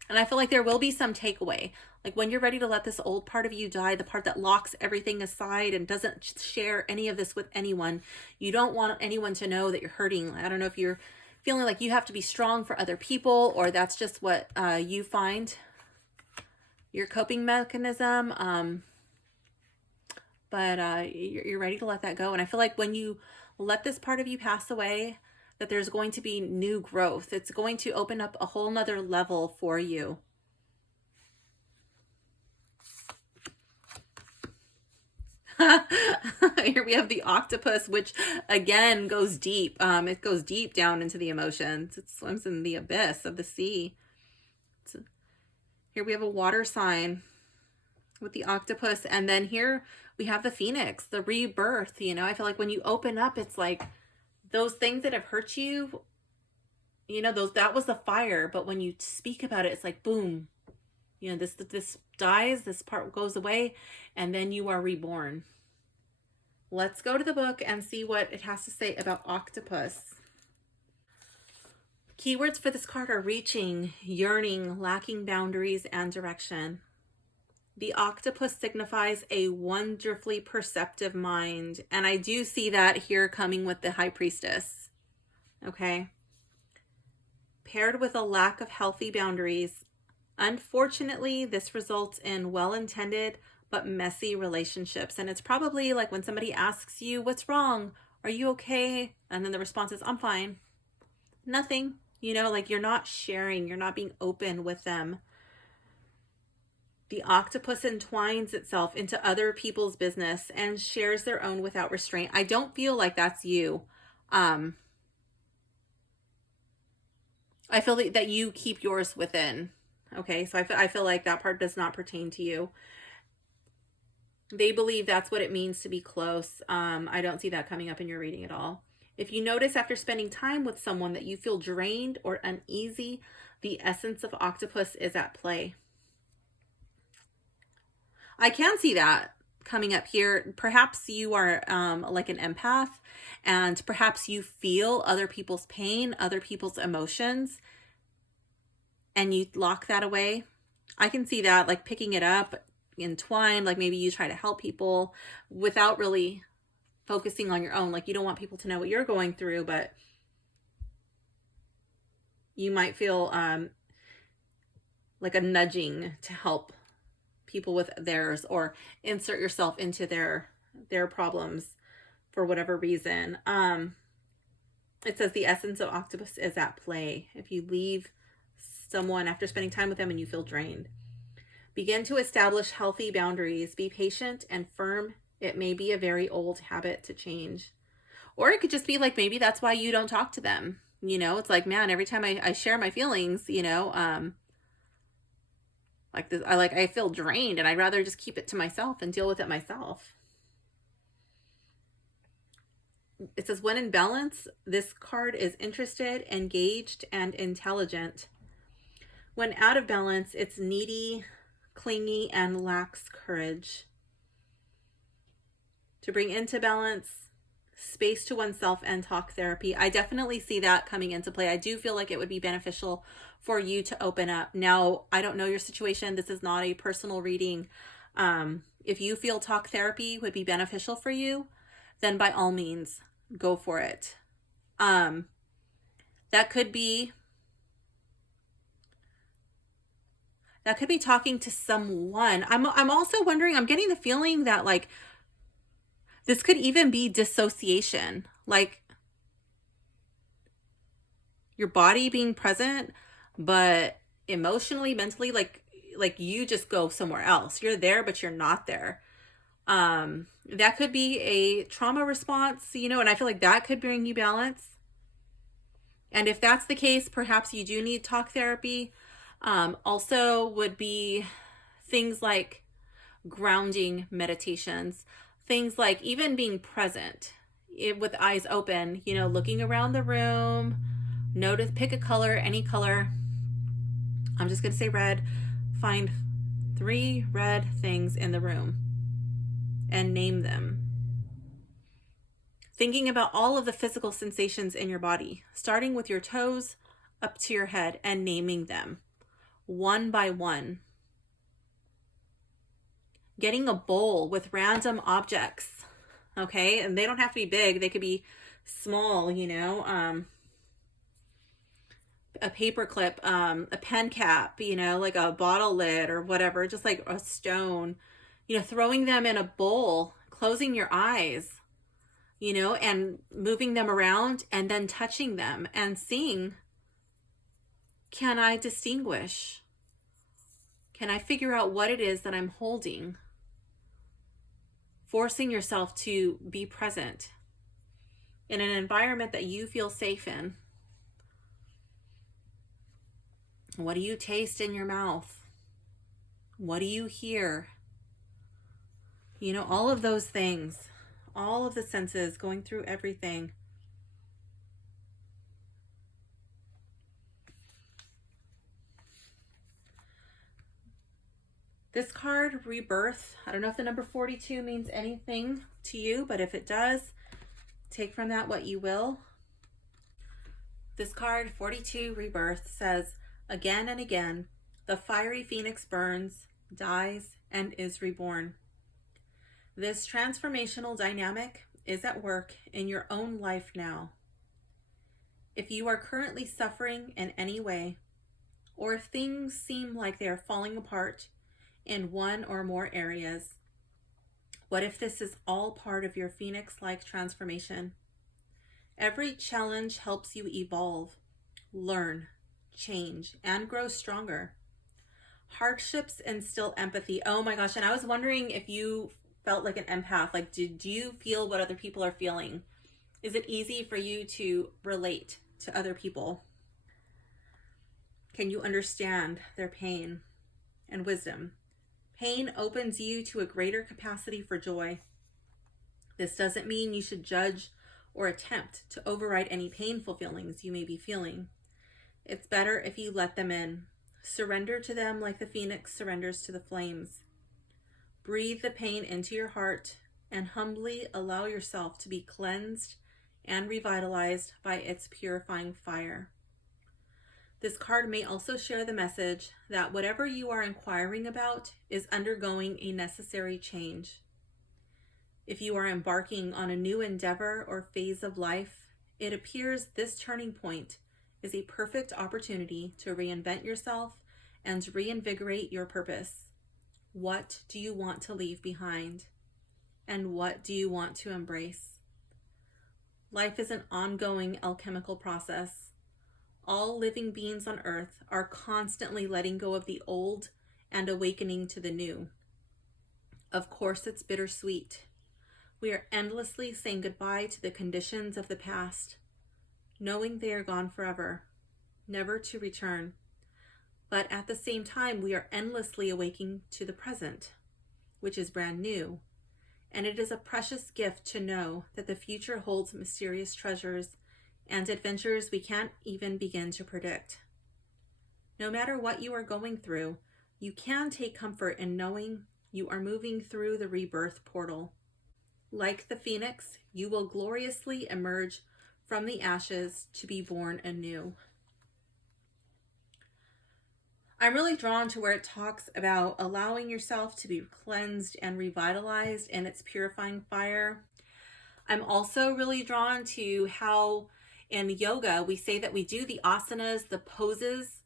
And I feel like there will be some takeaway. Like when you're ready to let this old part of you die, the part that locks everything aside and doesn't share any of this with anyone. You don't want anyone to know that you're hurting. I don't know if you're feeling like you have to be strong for other people, or that's just what you find your coping mechanism. But you're ready to let that go. And I feel like when you let this part of you pass away, that there's going to be new growth. It's going to open up a whole nother level for you. Here we have the octopus, which again goes deep. It goes deep down into the emotions. It swims in the abyss of the sea. Here we have a water sign with the octopus. And then here we have the phoenix, the rebirth. You know, I feel like when you open up, it's like those things that have hurt you, you know, that was the fire. But when you speak about it, it's like, boom, you know, this dies, this part goes away, and then you are reborn. Let's go to the book and see what it has to say about octopus. Keywords for this card are reaching, yearning, lacking boundaries, and direction. The octopus signifies a wonderfully perceptive mind. And I do see that here coming with the High Priestess. Okay. Paired with a lack of healthy boundaries. Unfortunately, this results in well-intended but messy relationships. And it's probably like when somebody asks you, what's wrong? Are you okay? And then the response is, I'm fine. Nothing. You know, like you're not sharing. You're not being open with them. The octopus entwines itself into other people's business and shares their own without restraint. I don't feel like that's you. I feel that you keep yours within. Okay, so I feel like that part does not pertain to you. They believe that's what it means to be close. I don't see that coming up in your reading at all. If you notice after spending time with someone that you feel drained or uneasy, the essence of octopus is at play. I can see that coming up here. Perhaps you are like an empath, and perhaps you feel other people's pain, other people's emotions, and you lock that away. I can see that, like picking it up, entwined, like maybe you try to help people without really focusing on your own. Like you don't want people to know what you're going through, but you might feel like a nudging to help people with theirs, or insert yourself into their problems for whatever reason. It says the essence of octopus is at play. If you leave someone after spending time with them and you feel drained, begin to establish healthy boundaries. Be patient and firm. It may be a very old habit to change. Or it could just be like, maybe that's why you don't talk to them. You know, it's like, man, every time I share my feelings, you know, like this, I feel drained, and I'd rather just keep it to myself and deal with it myself. it says, when in balance, this card is interested, engaged, and intelligent. When out of balance, it's needy, clingy, and lacks courage. To bring into balance, space to oneself and talk therapy. I definitely see that coming into play. I do feel like it would be beneficial for you to open up. Now, I don't know your situation. This is not a personal reading. If you feel talk therapy would be beneficial for you, then by all means, go for it. That could be talking to someone. I'm also wondering, I'm getting the feeling that like this could even be dissociation, like your body being present, but emotionally, mentally, like you just go somewhere else. You're there, but you're not there. That could be a trauma response, you know, and I feel like that could bring you balance. And if that's the case, perhaps you do need talk therapy. Also would be things like grounding meditations, things like even being present with eyes open, you know, looking around the room, notice, pick a color, any color. I'm just going to say red. Find 3 red things in the room and name them. Thinking about all of the physical sensations in your body, starting with your toes up to your head and naming them one by one. Getting a bowl with random objects, okay? And they don't have to be big. They could be small, you know, a paper clip, a pen cap, you know, like a bottle lid or whatever, just like a stone, you know, throwing them in a bowl, closing your eyes, you know, and moving them around and then touching them and seeing, can I distinguish? Can I figure out what it is that I'm holding? Forcing yourself to be present in an environment that you feel safe in. What do you taste in your mouth? What do you hear? You know, all of those things, all of the senses, going through everything. This card, Rebirth, I don't know if the number 42 means anything to you, but if it does, take from that what you will. This card, 42, Rebirth, says, again and again, the fiery phoenix burns, dies, and is reborn. This transformational dynamic is at work in your own life now. If you are currently suffering in any way, or if things seem like they are falling apart in one or more areas, what if this is all part of your phoenix-like transformation? Every challenge helps you evolve, learn, change, and grow stronger. Hardships instill empathy. Oh my gosh, and I was wondering if you felt like an empath. Like, did you feel what other people are feeling? Is it easy for you to relate to other people? Can you understand their pain and wisdom? Pain opens you to a greater capacity for joy. This doesn't mean you should judge or attempt to override any painful feelings you may be feeling. It's better if you let them in. Surrender to them like the phoenix surrenders to the flames. Breathe the pain into your heart and humbly allow yourself to be cleansed and revitalized by its purifying fire. This card may also share the message that whatever you are inquiring about is undergoing a necessary change. If you are embarking on a new endeavor or phase of life, it appears this turning point is a perfect opportunity to reinvent yourself and reinvigorate your purpose. What do you want to leave behind? And what do you want to embrace? Life is an ongoing alchemical process. All living beings on earth are constantly letting go of the old and awakening to the new. Of course, it's bittersweet. We are endlessly saying goodbye to the conditions of the past, knowing they are gone forever, never to return. But at the same time, we are endlessly awaking to the present, which is brand new, and it is a precious gift to know that the future holds mysterious treasures and adventures we can't even begin to predict. No matter what you are going through, you can take comfort in knowing you are moving through the rebirth portal. Like the phoenix, you will gloriously emerge from the ashes to be born anew. I'm really drawn to where it talks about allowing yourself to be cleansed and revitalized in its purifying fire. I'm also really drawn to how in yoga we say that we do the asanas, the poses,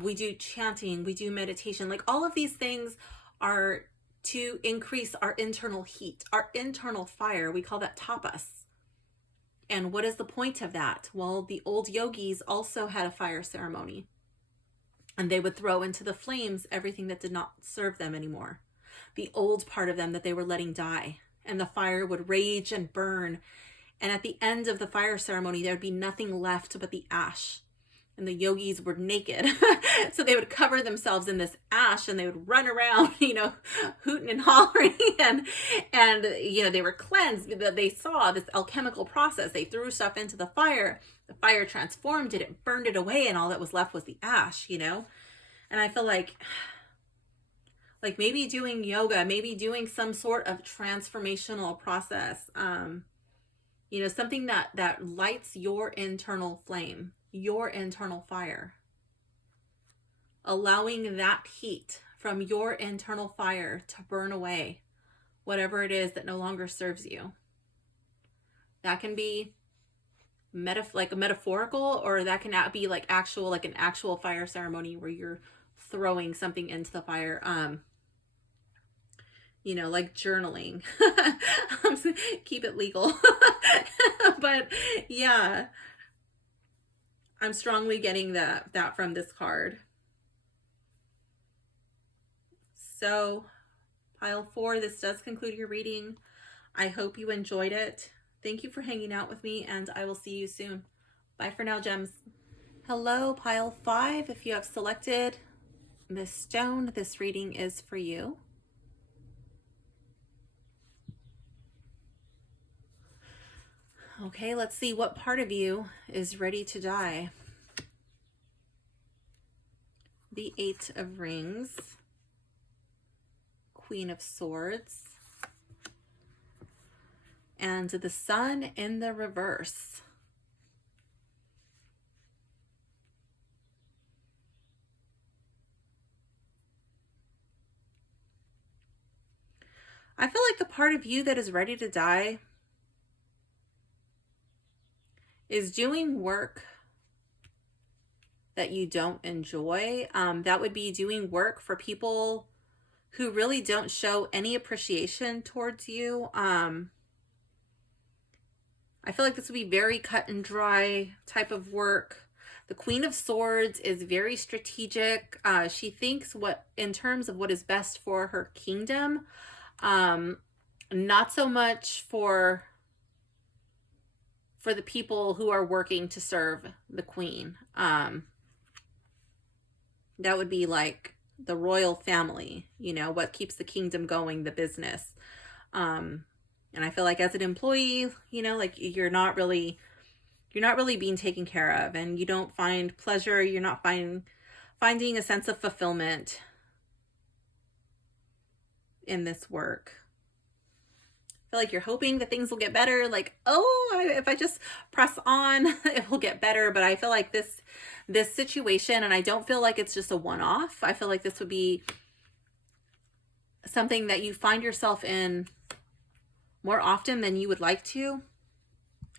we do chanting, we do meditation. Like all of these things are to increase our internal heat, our internal fire. We call that tapas. And what is the point of that? Well, the old yogis also had a fire ceremony, and they would throw into the flames everything that did not serve them anymore. The old part of them that they were letting die, and the fire would rage and burn. And at the end of the fire ceremony, there would be nothing left but the ash. And the yogis were naked. So they would cover themselves in this ash and they would run around, hooting and hollering. And they were cleansed. They saw this alchemical process. They threw stuff into the fire fire transformed it, it burned it away, and all that was left was the ash, And I feel like maybe doing yoga, maybe doing some sort of transformational process, something that lights your internal flame, your internal fire, allowing that heat from your internal fire to burn away whatever it is that no longer serves you. That can be metaphorical, or that can be like an actual fire ceremony where you're throwing something into the fire. Like journaling. Keep it legal. But yeah, I'm strongly getting that from this card. So pile 4, this does conclude your reading. I hope you enjoyed it. Thank you for hanging out with me, and I will see you soon. Bye for now, gems. Hello, pile 5. If you have selected this stone, this reading is for you. Okay, let's see what part of you is ready to die. The 8 of Rings, Queen of Swords, and the Sun in the reverse. I feel like the part of you that is ready to die is doing work that you don't enjoy. That would be doing work for people who really don't show any appreciation towards you. I feel like this would be very cut and dry type of work. The Queen of Swords is very strategic. She thinks in terms of what is best for her kingdom. Not so much for the people who are working to serve the queen. That would be like the royal family, what keeps the kingdom going, the business. And I feel like as an employee, you're not really being taken care of, and you don't find pleasure. You're not finding a sense of fulfillment in this work. I feel like you're hoping that things will get better. If I just press on, it will get better. But I feel like this situation, and I don't feel like it's just a one-off. I feel like this would be something that you find yourself in more often than you would like to.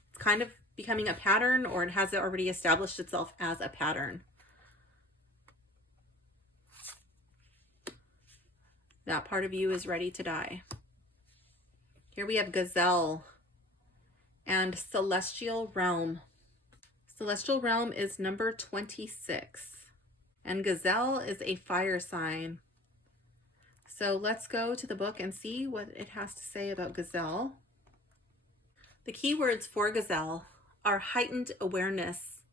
It's kind of becoming a pattern, or it has already established itself as a pattern. That part of you is ready to die. Here we have Gazelle and Celestial Realm. Celestial Realm is number 26. And Gazelle is a fire sign. So let's go to the book and see what it has to say about Gazelle. The keywords for Gazelle are heightened awareness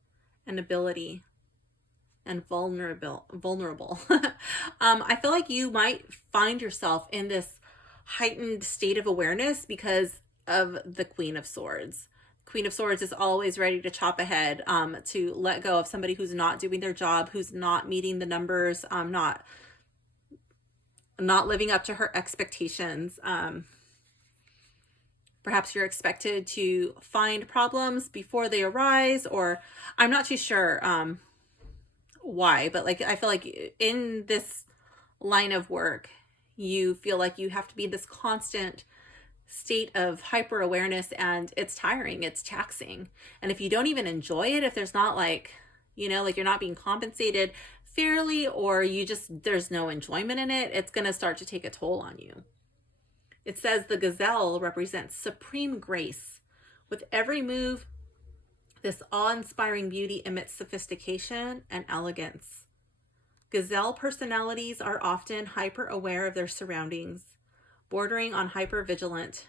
and ability and vulnerable. I feel like you might find yourself in this heightened state of awareness because of the Queen of Swords. Queen of Swords is always ready to chop ahead, to let go of somebody who's not doing their job, who's not meeting the numbers, not living up to her expectations. Perhaps you're expected to find problems before they arise, or I'm not too sure why, but like I feel like in this line of work, you feel like you have to be in this constant state of hyper awareness, and it's tiring, it's taxing. And if you don't even enjoy it, if there's not like, like you're not being compensated fairly, or there's no enjoyment in it, it's going to start to take a toll on you. It says the gazelle represents supreme grace. With every move, this awe-inspiring beauty emits sophistication and elegance. Gazelle personalities are often hyper-aware of their surroundings, bordering on hyper-vigilant,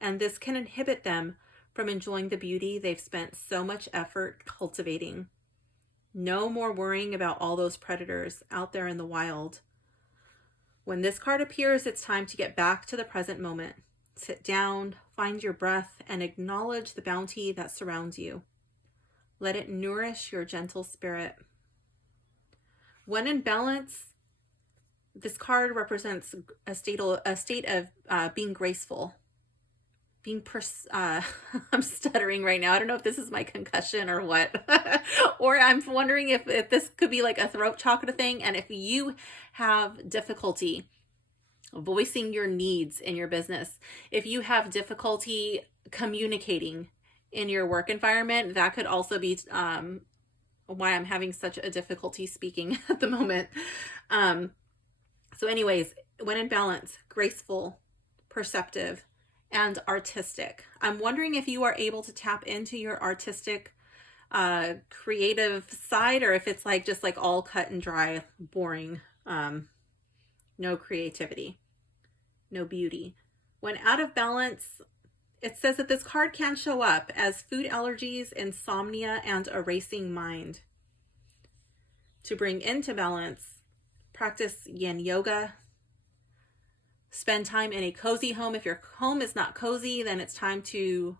and this can inhibit them from enjoying the beauty they've spent so much effort cultivating. No more worrying about all those predators out there in the wild. When this card appears, it's time to get back to the present moment. Sit down, find your breath, and acknowledge the bounty that surrounds you. Let it nourish your gentle spirit. When in balance, this card represents a state of being graceful, I'm stuttering right now. I don't know if this is my concussion or what, or I'm wondering if this could be like a throat chakra thing. And if you have difficulty voicing your needs in your business, if you have difficulty communicating in your work environment, that could also be why I'm having such a difficulty speaking at the moment. So anyways, when in balance, graceful, perceptive, and artistic. I'm wondering if you are able to tap into your artistic, creative side, or if it's like just like all cut and dry, boring, no creativity, no beauty. When out of balance, it says that this card can show up as food allergies, insomnia, and a racing mind. To bring into balance, practice yin yoga. Spend time in a cozy home. If your home is not cozy, then it's time to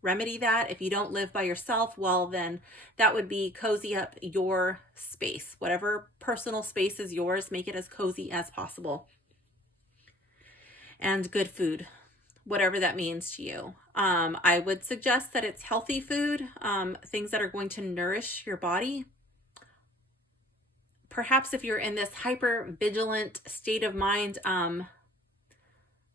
remedy that. If you don't live by yourself, well, then that would be cozy up your space. Whatever personal space is yours, make it as cozy as possible. And good food, whatever that means to you. I would suggest that it's healthy food, things that are going to nourish your body. Perhaps if you're in this hyper vigilant state of mind,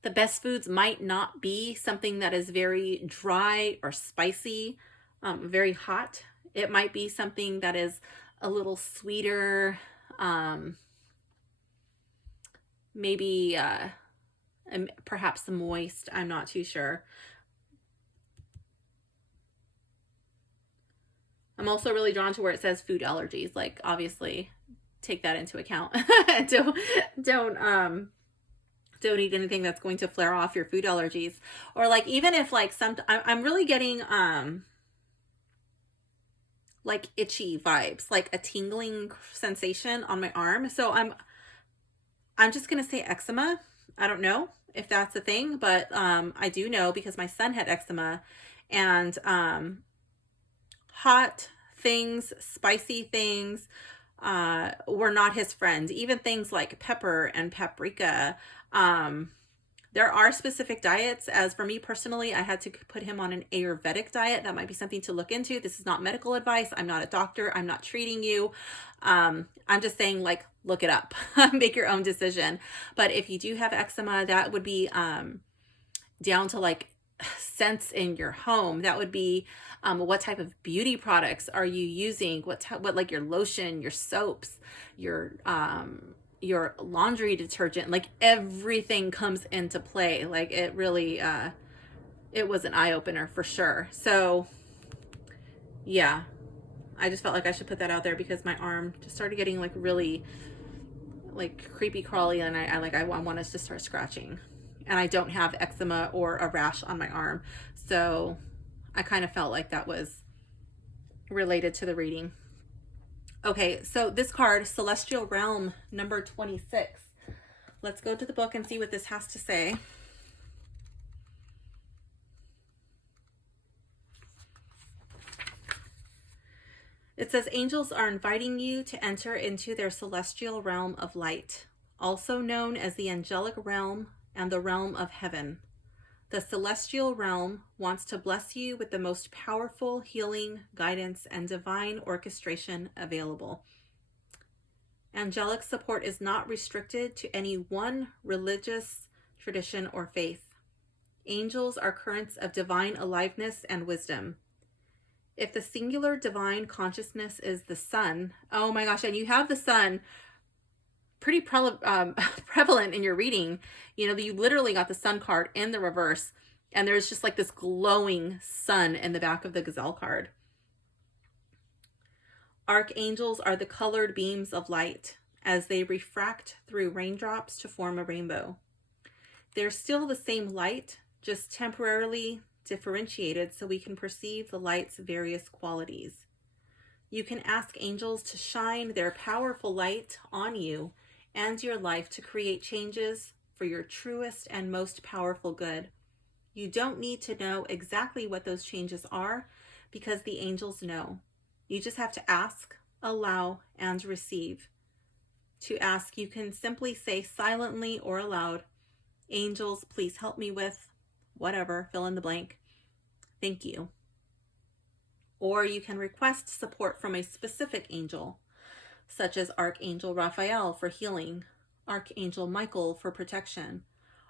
the best foods might not be something that is very dry or spicy, very hot. It might be something that is a little sweeter, maybe perhaps moist. I'm not too sure. I'm also really drawn to where it says food allergies. Like, obviously, take that into account. Don't eat anything that's going to flare off your food allergies. Or like, even if like I'm really getting like itchy vibes, like a tingling sensation on my arm. So I'm just gonna say eczema. I don't know if that's a thing, but I do know because my son had eczema, and hot things, spicy things were not his friend. Even things like pepper and paprika. There are specific diets. As for me personally, I had to put him on an Ayurvedic diet. That might be something to look into. This is not medical advice. I'm not a doctor. I'm not treating you. I'm just saying, like, look it up, make your own decision. But if you do have eczema, that would be down to like scents in your home. That would be what type of beauty products are you using? What like your lotion, your soaps, your laundry detergent, like everything comes into play. Like it really, it was an eye-opener for sure. So yeah, I just felt like I should put that out there because my arm just started getting like really like creepy crawly, and I want us to start scratching, and I don't have eczema or a rash on my arm. So I kind of felt like that was related to the reading. Okay, so this card, Celestial Realm, number 26. Let's go to the book and see what this has to say. It says angels are inviting you to enter into their celestial realm of light, also known as the angelic realm and the realm of heaven. The celestial realm wants to bless you with the most powerful healing, guidance, and divine orchestration available. Angelic support is not restricted to any one religious tradition or faith. Angels are currents of divine aliveness and wisdom. If the singular divine consciousness is the sun, oh my gosh, and you have the sun pretty prevalent in your reading, you literally got the sun card in the reverse, and there's just like this glowing sun in the back of the Gazelle card. Archangels are the colored beams of light as they refract through raindrops to form a rainbow. They're still the same light, just temporarily differentiated so we can perceive the light's various qualities. You can ask angels to shine their powerful light on you and your life to create changes for your truest and most powerful good. You don't need to know exactly what those changes are because the angels know. You just have to ask, allow, and receive. To ask, you can simply say silently or aloud, "Angels, please help me with," whatever, fill in the blank, "thank you." Or you can request support from a specific angel, such as Archangel Raphael for healing, Archangel Michael for protection,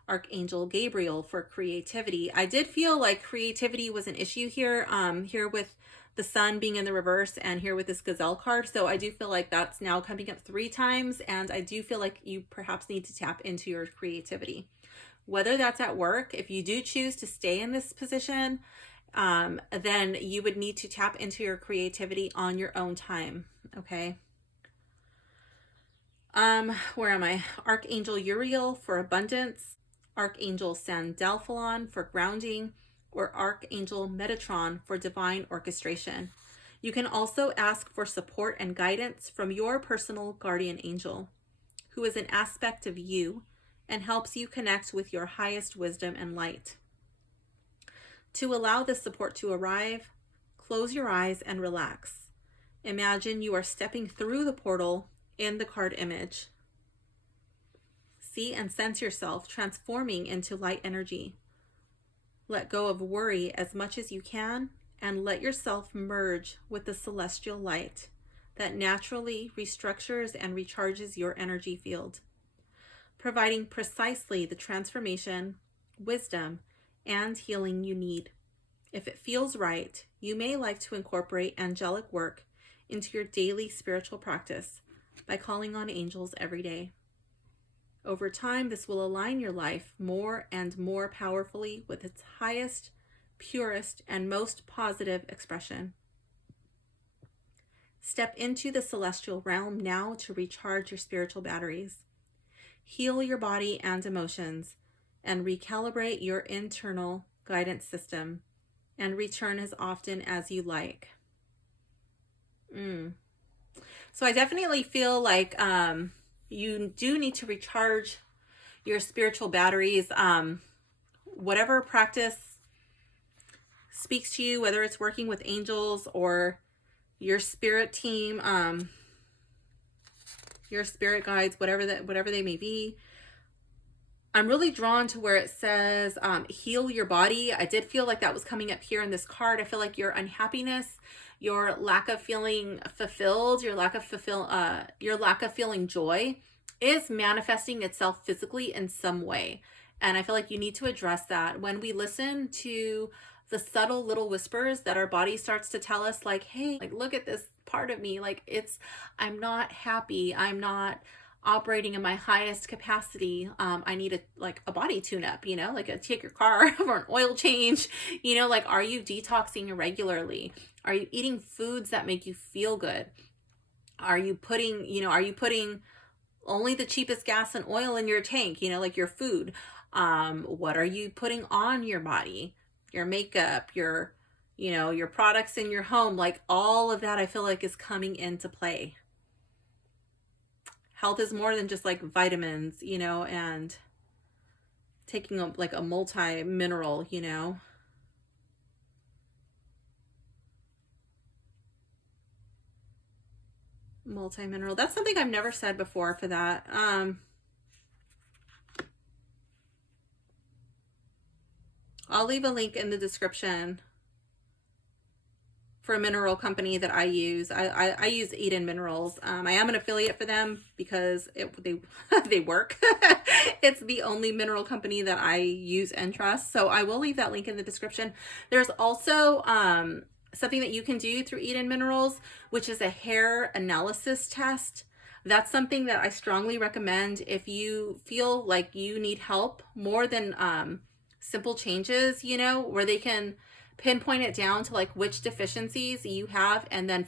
Archangel Gabriel for creativity. I did feel like creativity was an issue here, here with the sun being in the reverse and here with this Gazelle card. So I do feel like that's now coming up 3 times, and I do feel like you perhaps need to tap into your creativity. Whether that's at work, if you do choose to stay in this position, then you would need to tap into your creativity on your own time, okay? Where am I? Archangel Uriel for abundance, Archangel Sandalphon for grounding, or Archangel Metatron for divine orchestration. You can also ask for support and guidance from your personal guardian angel, who is an aspect of you and helps you connect with your highest wisdom and light. To allow this support to arrive, close your eyes and relax. Imagine you are stepping through the portal in the card image. See and sense yourself transforming into light energy. Let go of worry as much as you can and let yourself merge with the celestial light that naturally restructures and recharges your energy field, providing precisely the transformation, wisdom, and healing you need. If it feels right, you may like to incorporate angelic work into your daily spiritual practice by calling on angels every day. Over time, this will align your life more and more powerfully with its highest, purest, and most positive expression. Step into the celestial realm now to recharge your spiritual batteries. Heal your body and emotions, and recalibrate your internal guidance system, and return as often as you like. So I definitely feel like you do need to recharge your spiritual batteries. Whatever practice speaks to you, whether it's working with angels or your spirit team, your spirit guides, whatever they may be. I'm really drawn to where it says heal your body. I did feel like that was coming up here in this card. I feel like your unhappiness, your lack of feeling fulfilled, your lack of feeling joy is manifesting itself physically in some way. And I feel like you need to address that. When we listen to the subtle little whispers that our body starts to tell us, like, hey, like, look at this part of me, like, I'm not happy, I'm not operating in my highest capacity, I need a body tune-up, like take your car for an oil change, like, are you detoxing regularly? Are you eating foods that make you feel good? Are you putting only the cheapest gas and oil in your tank, like your food? What are you putting on your body? Your makeup, your products in your home, like all of that I feel like is coming into play. Health is more than just like vitamins, and taking a multi-mineral, Multi-mineral. That's something I've never said before for that. I'll leave a link in the description for a mineral company that I use. I use Eden Minerals. I am an affiliate for them because they work. It's the only mineral company that I use and trust. So I will leave that link in the description. There's also something that you can do through Eden Minerals, which is a hair analysis test. That's something that I strongly recommend if you feel like you need help more than simple changes, you know, where they can pinpoint it down to like which deficiencies you have and then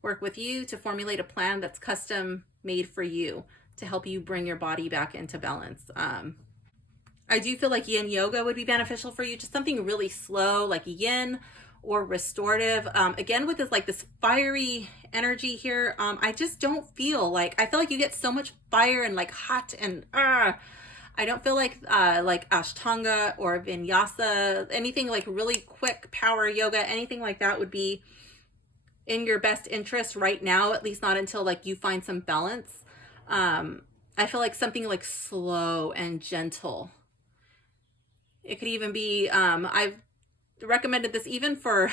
work with you to formulate a plan that's custom made for you to help you bring your body back into balance. I do feel like yin yoga would be beneficial for you, just something really slow like yin or restorative. Again, with this fiery energy here, I just don't feel like, I feel like you get so much fire and like hot and I don't feel like Ashtanga or Vinyasa, anything like really quick power yoga, anything like that would be in your best interest right now, at least not until like you find some balance. I feel like something like slow and gentle. It could even be, I've recommended this even for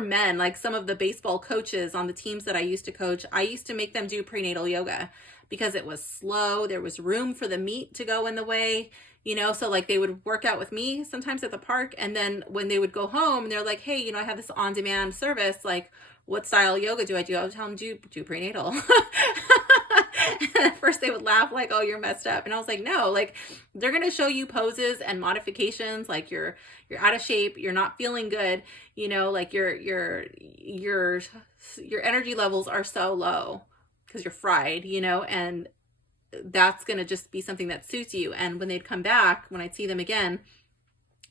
men, like some of the baseball coaches on the teams that I used to coach. I used to make them do prenatal yoga because it was slow. There was room for the meat to go in the way, you know, so like they would work out with me sometimes at the park. And then when they would go home, they're like, hey, you know, I have this on-demand service. Like, what style yoga do I do? I would tell them, do prenatal. And at first they would laugh like, oh, you're messed up. And I was like, no, like they're going to show you poses and modifications. Like you're out of shape. You're not feeling good. You know, like your energy levels are so low because you're fried, you know, and that's going to just be something that suits you. And when they'd come back, when I'd see them again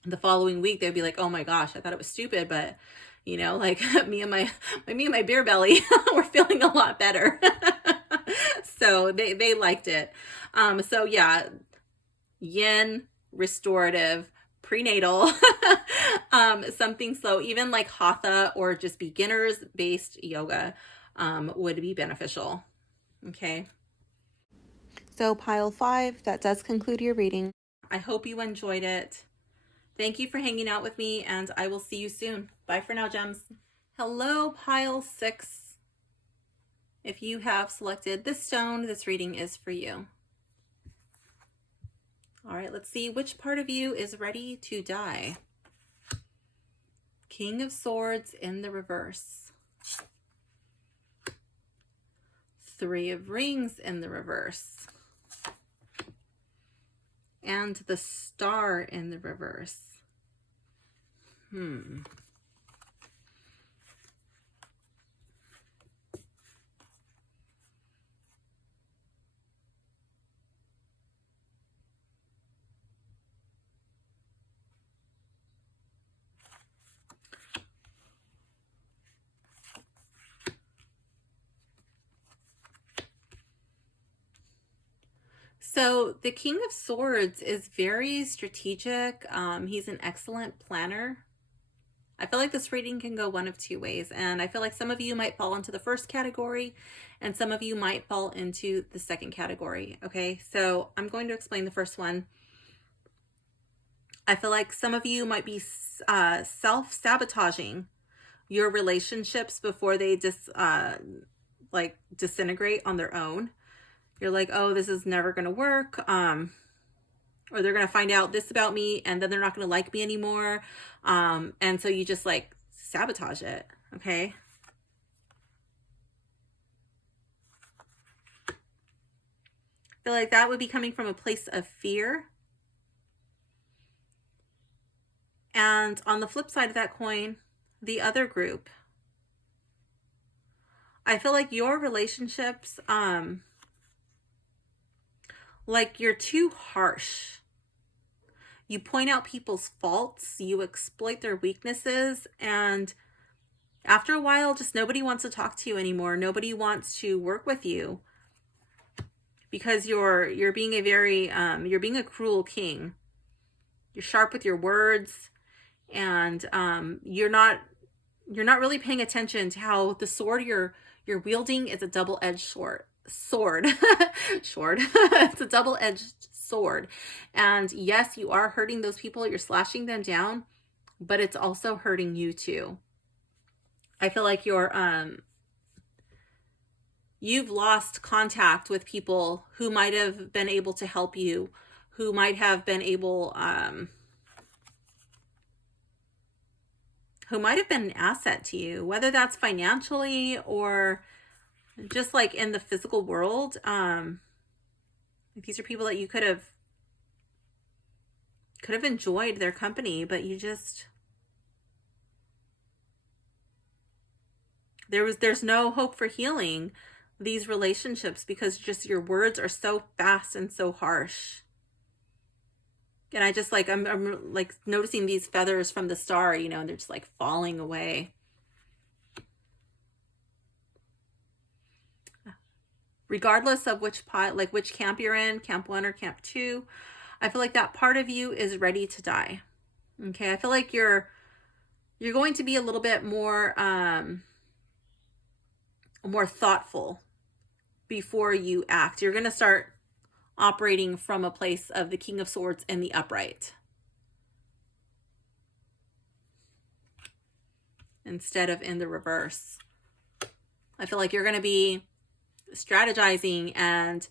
the following week, they'd be like, oh my gosh, I thought it was stupid, but you know, like me and my beer belly were feeling a lot better. So they liked it. So yeah, yin, restorative, prenatal, something slow, even like hatha or just beginners based yoga would be beneficial. Okay. So pile 5, that does conclude your reading. I hope you enjoyed it. Thank you for hanging out with me, and I will see you soon. Bye for now, gems. Hello, pile 6. If you have selected this stone, this reading is for you. All right, let's see which part of you is ready to die. King of Swords in the reverse. 3 of Rings in the reverse. And the Star in the reverse. So the King of Swords is very strategic. He's an excellent planner. I feel like this reading can go one of 2 ways, and I feel like some of you might fall into the first category and some of you might fall into the second category. Okay, so I'm going to explain the first one. I feel like some of you might be self-sabotaging your relationships before they disintegrate on their own. You're like, oh, this is never going to work. Or they're going to find out this about me and then they're not going to like me anymore. And so you just like sabotage it. Okay. I feel like that would be coming from a place of fear. And on the flip side of that coin, the other group, I feel like your relationships, like you're too harsh. You point out people's faults, you exploit their weaknesses, and after a while, just nobody wants to talk to you anymore. Nobody wants to work with you because you're being you're being a cruel king. You're sharp with your words, and you're not really paying attention to how the sword you're wielding is a double-edged sword. It's a double-edged sword. And yes, you are hurting those people. You're slashing them down, but it's also hurting you too. I feel like you've lost contact with people who might have been able to help you, who might have been able, who might have been an asset to you, whether that's financially or just like in the physical world. These are people that you could have enjoyed their company, but you just, there's no hope for healing these relationships because just your words are so fast and so harsh. And I just like, I'm like noticing these feathers from the star, you know, and they're just like falling away. Regardless of which which camp you're in, camp 1 or camp 2, I feel like that part of you is ready to die. Okay. I feel like you're going to be a little bit more, more thoughtful before you act. You're going to start operating from a place of the King of Swords in the upright instead of in the reverse. I feel like you're going to be strategizing and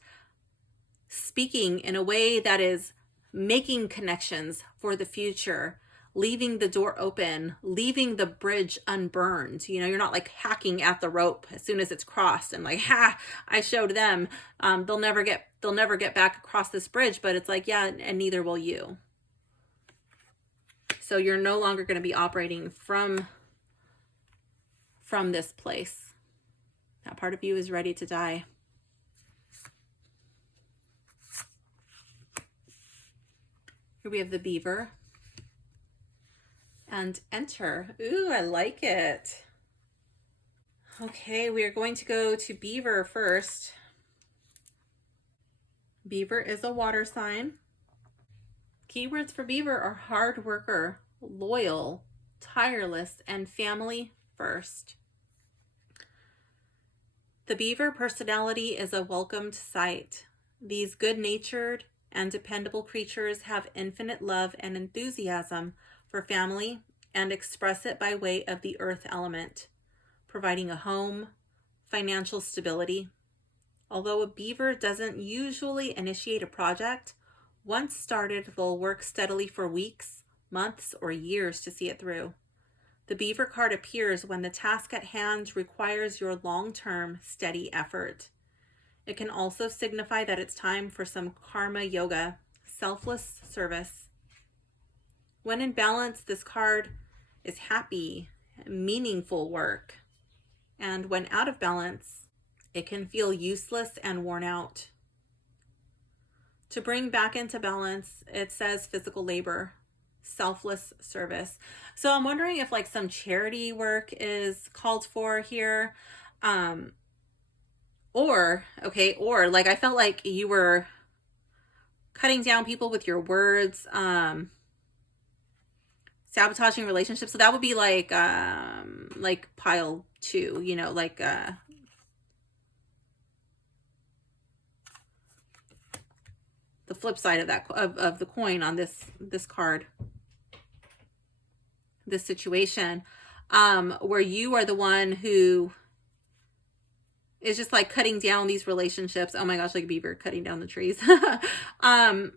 speaking in a way that is making connections for the future, leaving the door open, leaving the bridge unburned. You know, you're not like hacking at the rope as soon as it's crossed and like, ha, I showed them. They'll never get back across this bridge, but it's like, yeah, and neither will you. So you're no longer going to be operating from this place. That part of you is ready to die. Here we have the beaver. And enter. Ooh, I like it. Okay, we are going to go to beaver first. Beaver is a water sign. Keywords for beaver are hard worker, loyal, tireless, and family first. The beaver personality is a welcomed sight. These good-natured and dependable creatures have infinite love and enthusiasm for family and express it by way of the earth element, providing a home, financial stability. Although a beaver doesn't usually initiate a project, once started, they'll work steadily for weeks, months, or years to see it through. The beaver card appears when the task at hand requires your long-term, steady effort. It can also signify that it's time for some karma yoga, selfless service. When in balance, this card is happy, meaningful work. And when out of balance, it can feel useless and worn out. To bring back into balance, it says physical labor, selfless service. So I'm wondering if like some charity work is called for here. Or like I felt like you were cutting down people with your words, sabotaging relationships. So that would be like pile 2, you know, like the flip side of that of the coin on this card, this situation, where you are the one who is just like cutting down these relationships. Oh my gosh, like a beaver cutting down the trees. I'm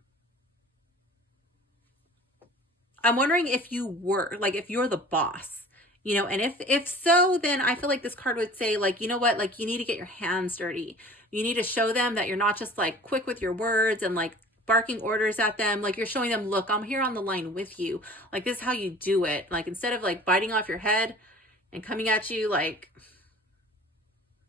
wondering if you were like, if you're the boss, you know, and if so, then I feel like this card would say like, you know what, like you need to get your hands dirty. You need to show them that you're not just like quick with your words and like barking orders at them. Like you're showing them, look, I'm here on the line with you. Like this is how you do it. Like instead of like biting off your head and coming at you like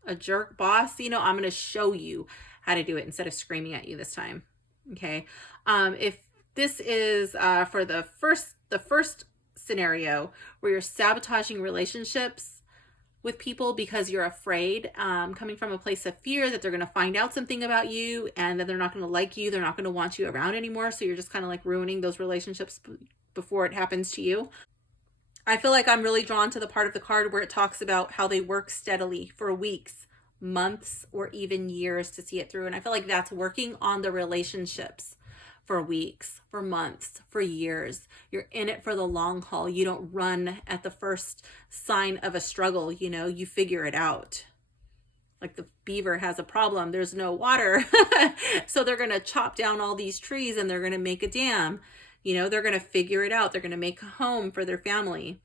a jerk boss, you know, I'm going to show you how to do it instead of screaming at you this time. Okay. If this is for the first scenario where you're sabotaging relationships with people because you're afraid, coming from a place of fear that they're going to find out something about you and that they're not going to like you, they're not going to want you around anymore. So you're just kind of like ruining those relationships before it happens to you. I feel like I'm really drawn to the part of the card where it talks about how they work steadily for weeks, months, or even years to see it through. And I feel like that's working on the relationships for weeks, for months, for years. You're in it for the long haul. You don't run at the first sign of a struggle, you know, you figure it out. Like the beaver has a problem, there's no water. So they're going to chop down all these trees and they're going to make a dam. You know, they're going to figure it out. They're going to make a home for their family.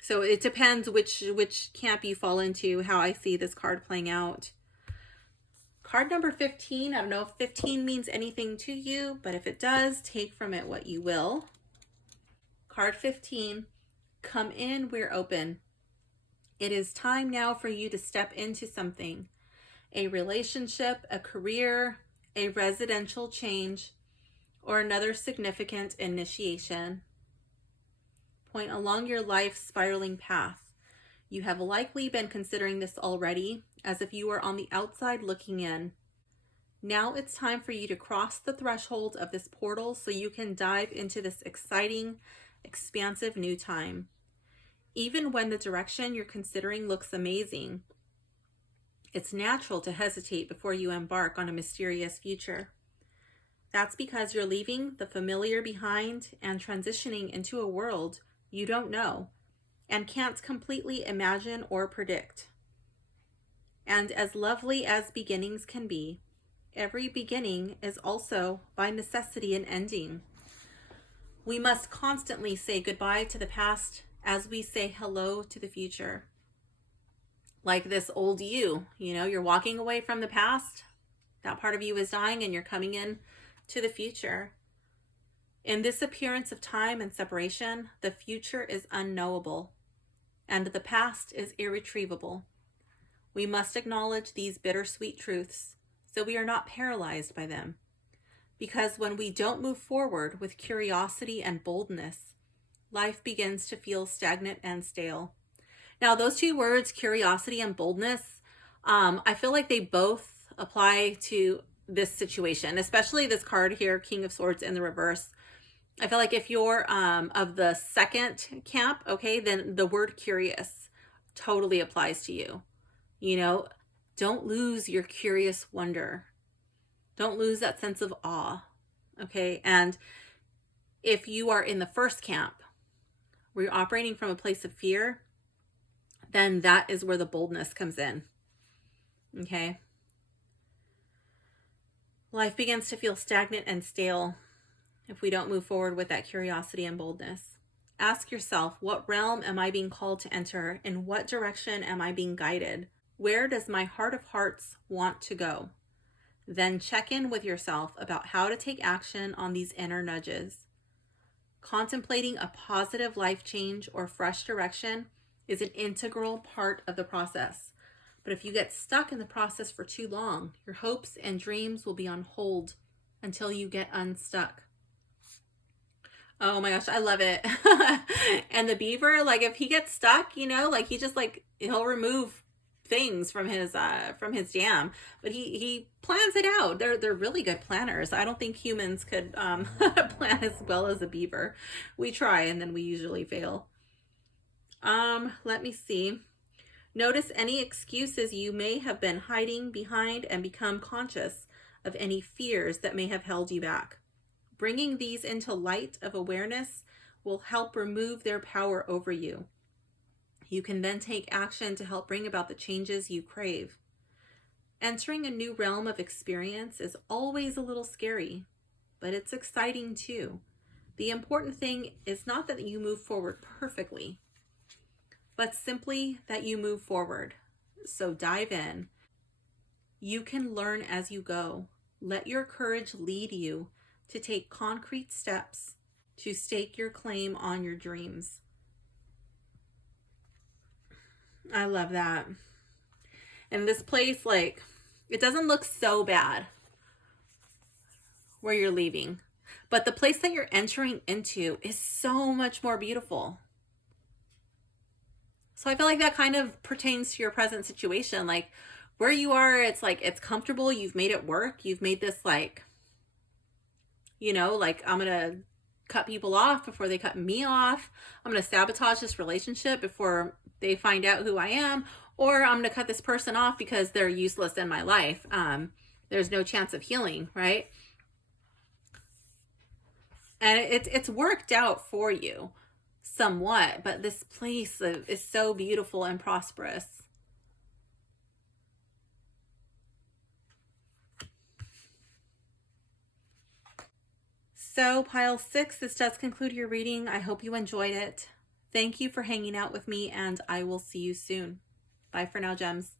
So it depends which camp you fall into, how I see this card playing out. Card number 15, I don't know if 15 means anything to you, but if it does, take from it what you will. Card 15, come in, we're open. It is time now for you to step into something. A relationship, a career, a residential change, or another significant initiation. Point along your life spiraling path. You have likely been considering this already, as if you were on the outside looking in. Now it's time for you to cross the threshold of this portal so you can dive into this exciting, expansive new time. Even when the direction you're considering looks amazing, it's natural to hesitate before you embark on a mysterious future. That's because you're leaving the familiar behind and transitioning into a world you don't know and can't completely imagine or predict. And as lovely as beginnings can be, every beginning is also by necessity an ending. We must constantly say goodbye to the past as we say hello to the future. Like this old you know, you're walking away from the past. That part of you is dying and you're coming in to the future. In this appearance of time and separation, the future is unknowable and the past is irretrievable. We must acknowledge these bittersweet truths so we are not paralyzed by them. Because when we don't move forward with curiosity and boldness, life begins to feel stagnant and stale. Now, those two words, curiosity and boldness, I feel like they both apply to this situation, especially this card here, King of Swords in the reverse. I feel like if you're of the second camp, okay, then the word curious totally applies to you. You know, don't lose your curious wonder. Don't lose that sense of awe, okay? And if you are in the first camp, where you're operating from a place of fear, then that is where the boldness comes in, okay? Life begins to feel stagnant and stale if we don't move forward with that curiosity and boldness. Ask yourself, what realm am I being called to enter? In what direction am I being guided? Where does my heart of hearts want to go? Then check in with yourself about how to take action on these inner nudges. Contemplating a positive life change or fresh direction is an integral part of the process. But if you get stuck in the process for too long, your hopes and dreams will be on hold until you get unstuck. Oh my gosh, I love it. And the beaver, like if he gets stuck, you know, like he just like, he'll remove things from his dam, but he plans it out. They're really good planners. I don't think humans could plan as well as a beaver. We try and then we usually fail. Let me see. Notice any excuses you may have been hiding behind and become conscious of any fears that may have held you back. Bringing these into light of awareness will help remove their power over you. You can then take action to help bring about the changes you crave. Entering a new realm of experience is always a little scary, but it's exciting too. The important thing is not that you move forward perfectly, but simply that you move forward. So dive in. You can learn as you go. Let your courage lead you to take concrete steps to stake your claim on your dreams. I love that. And this place, like, it doesn't look so bad where you're leaving, but the place that you're entering into is so much more beautiful. So I feel like that kind of pertains to your present situation. Like where you are, it's like, it's comfortable. You've made it work. You've made this like, you know, like I'm going to cut people off before they cut me off. I'm going to sabotage this relationship before they find out who I am, or I'm going to cut this person off because they're useless in my life. There's no chance of healing, right? And it's worked out for you somewhat, but this place is so beautiful and prosperous. So pile 6, this does conclude your reading. I hope you enjoyed it. Thank you for hanging out with me, and I will see you soon. Bye for now, gems.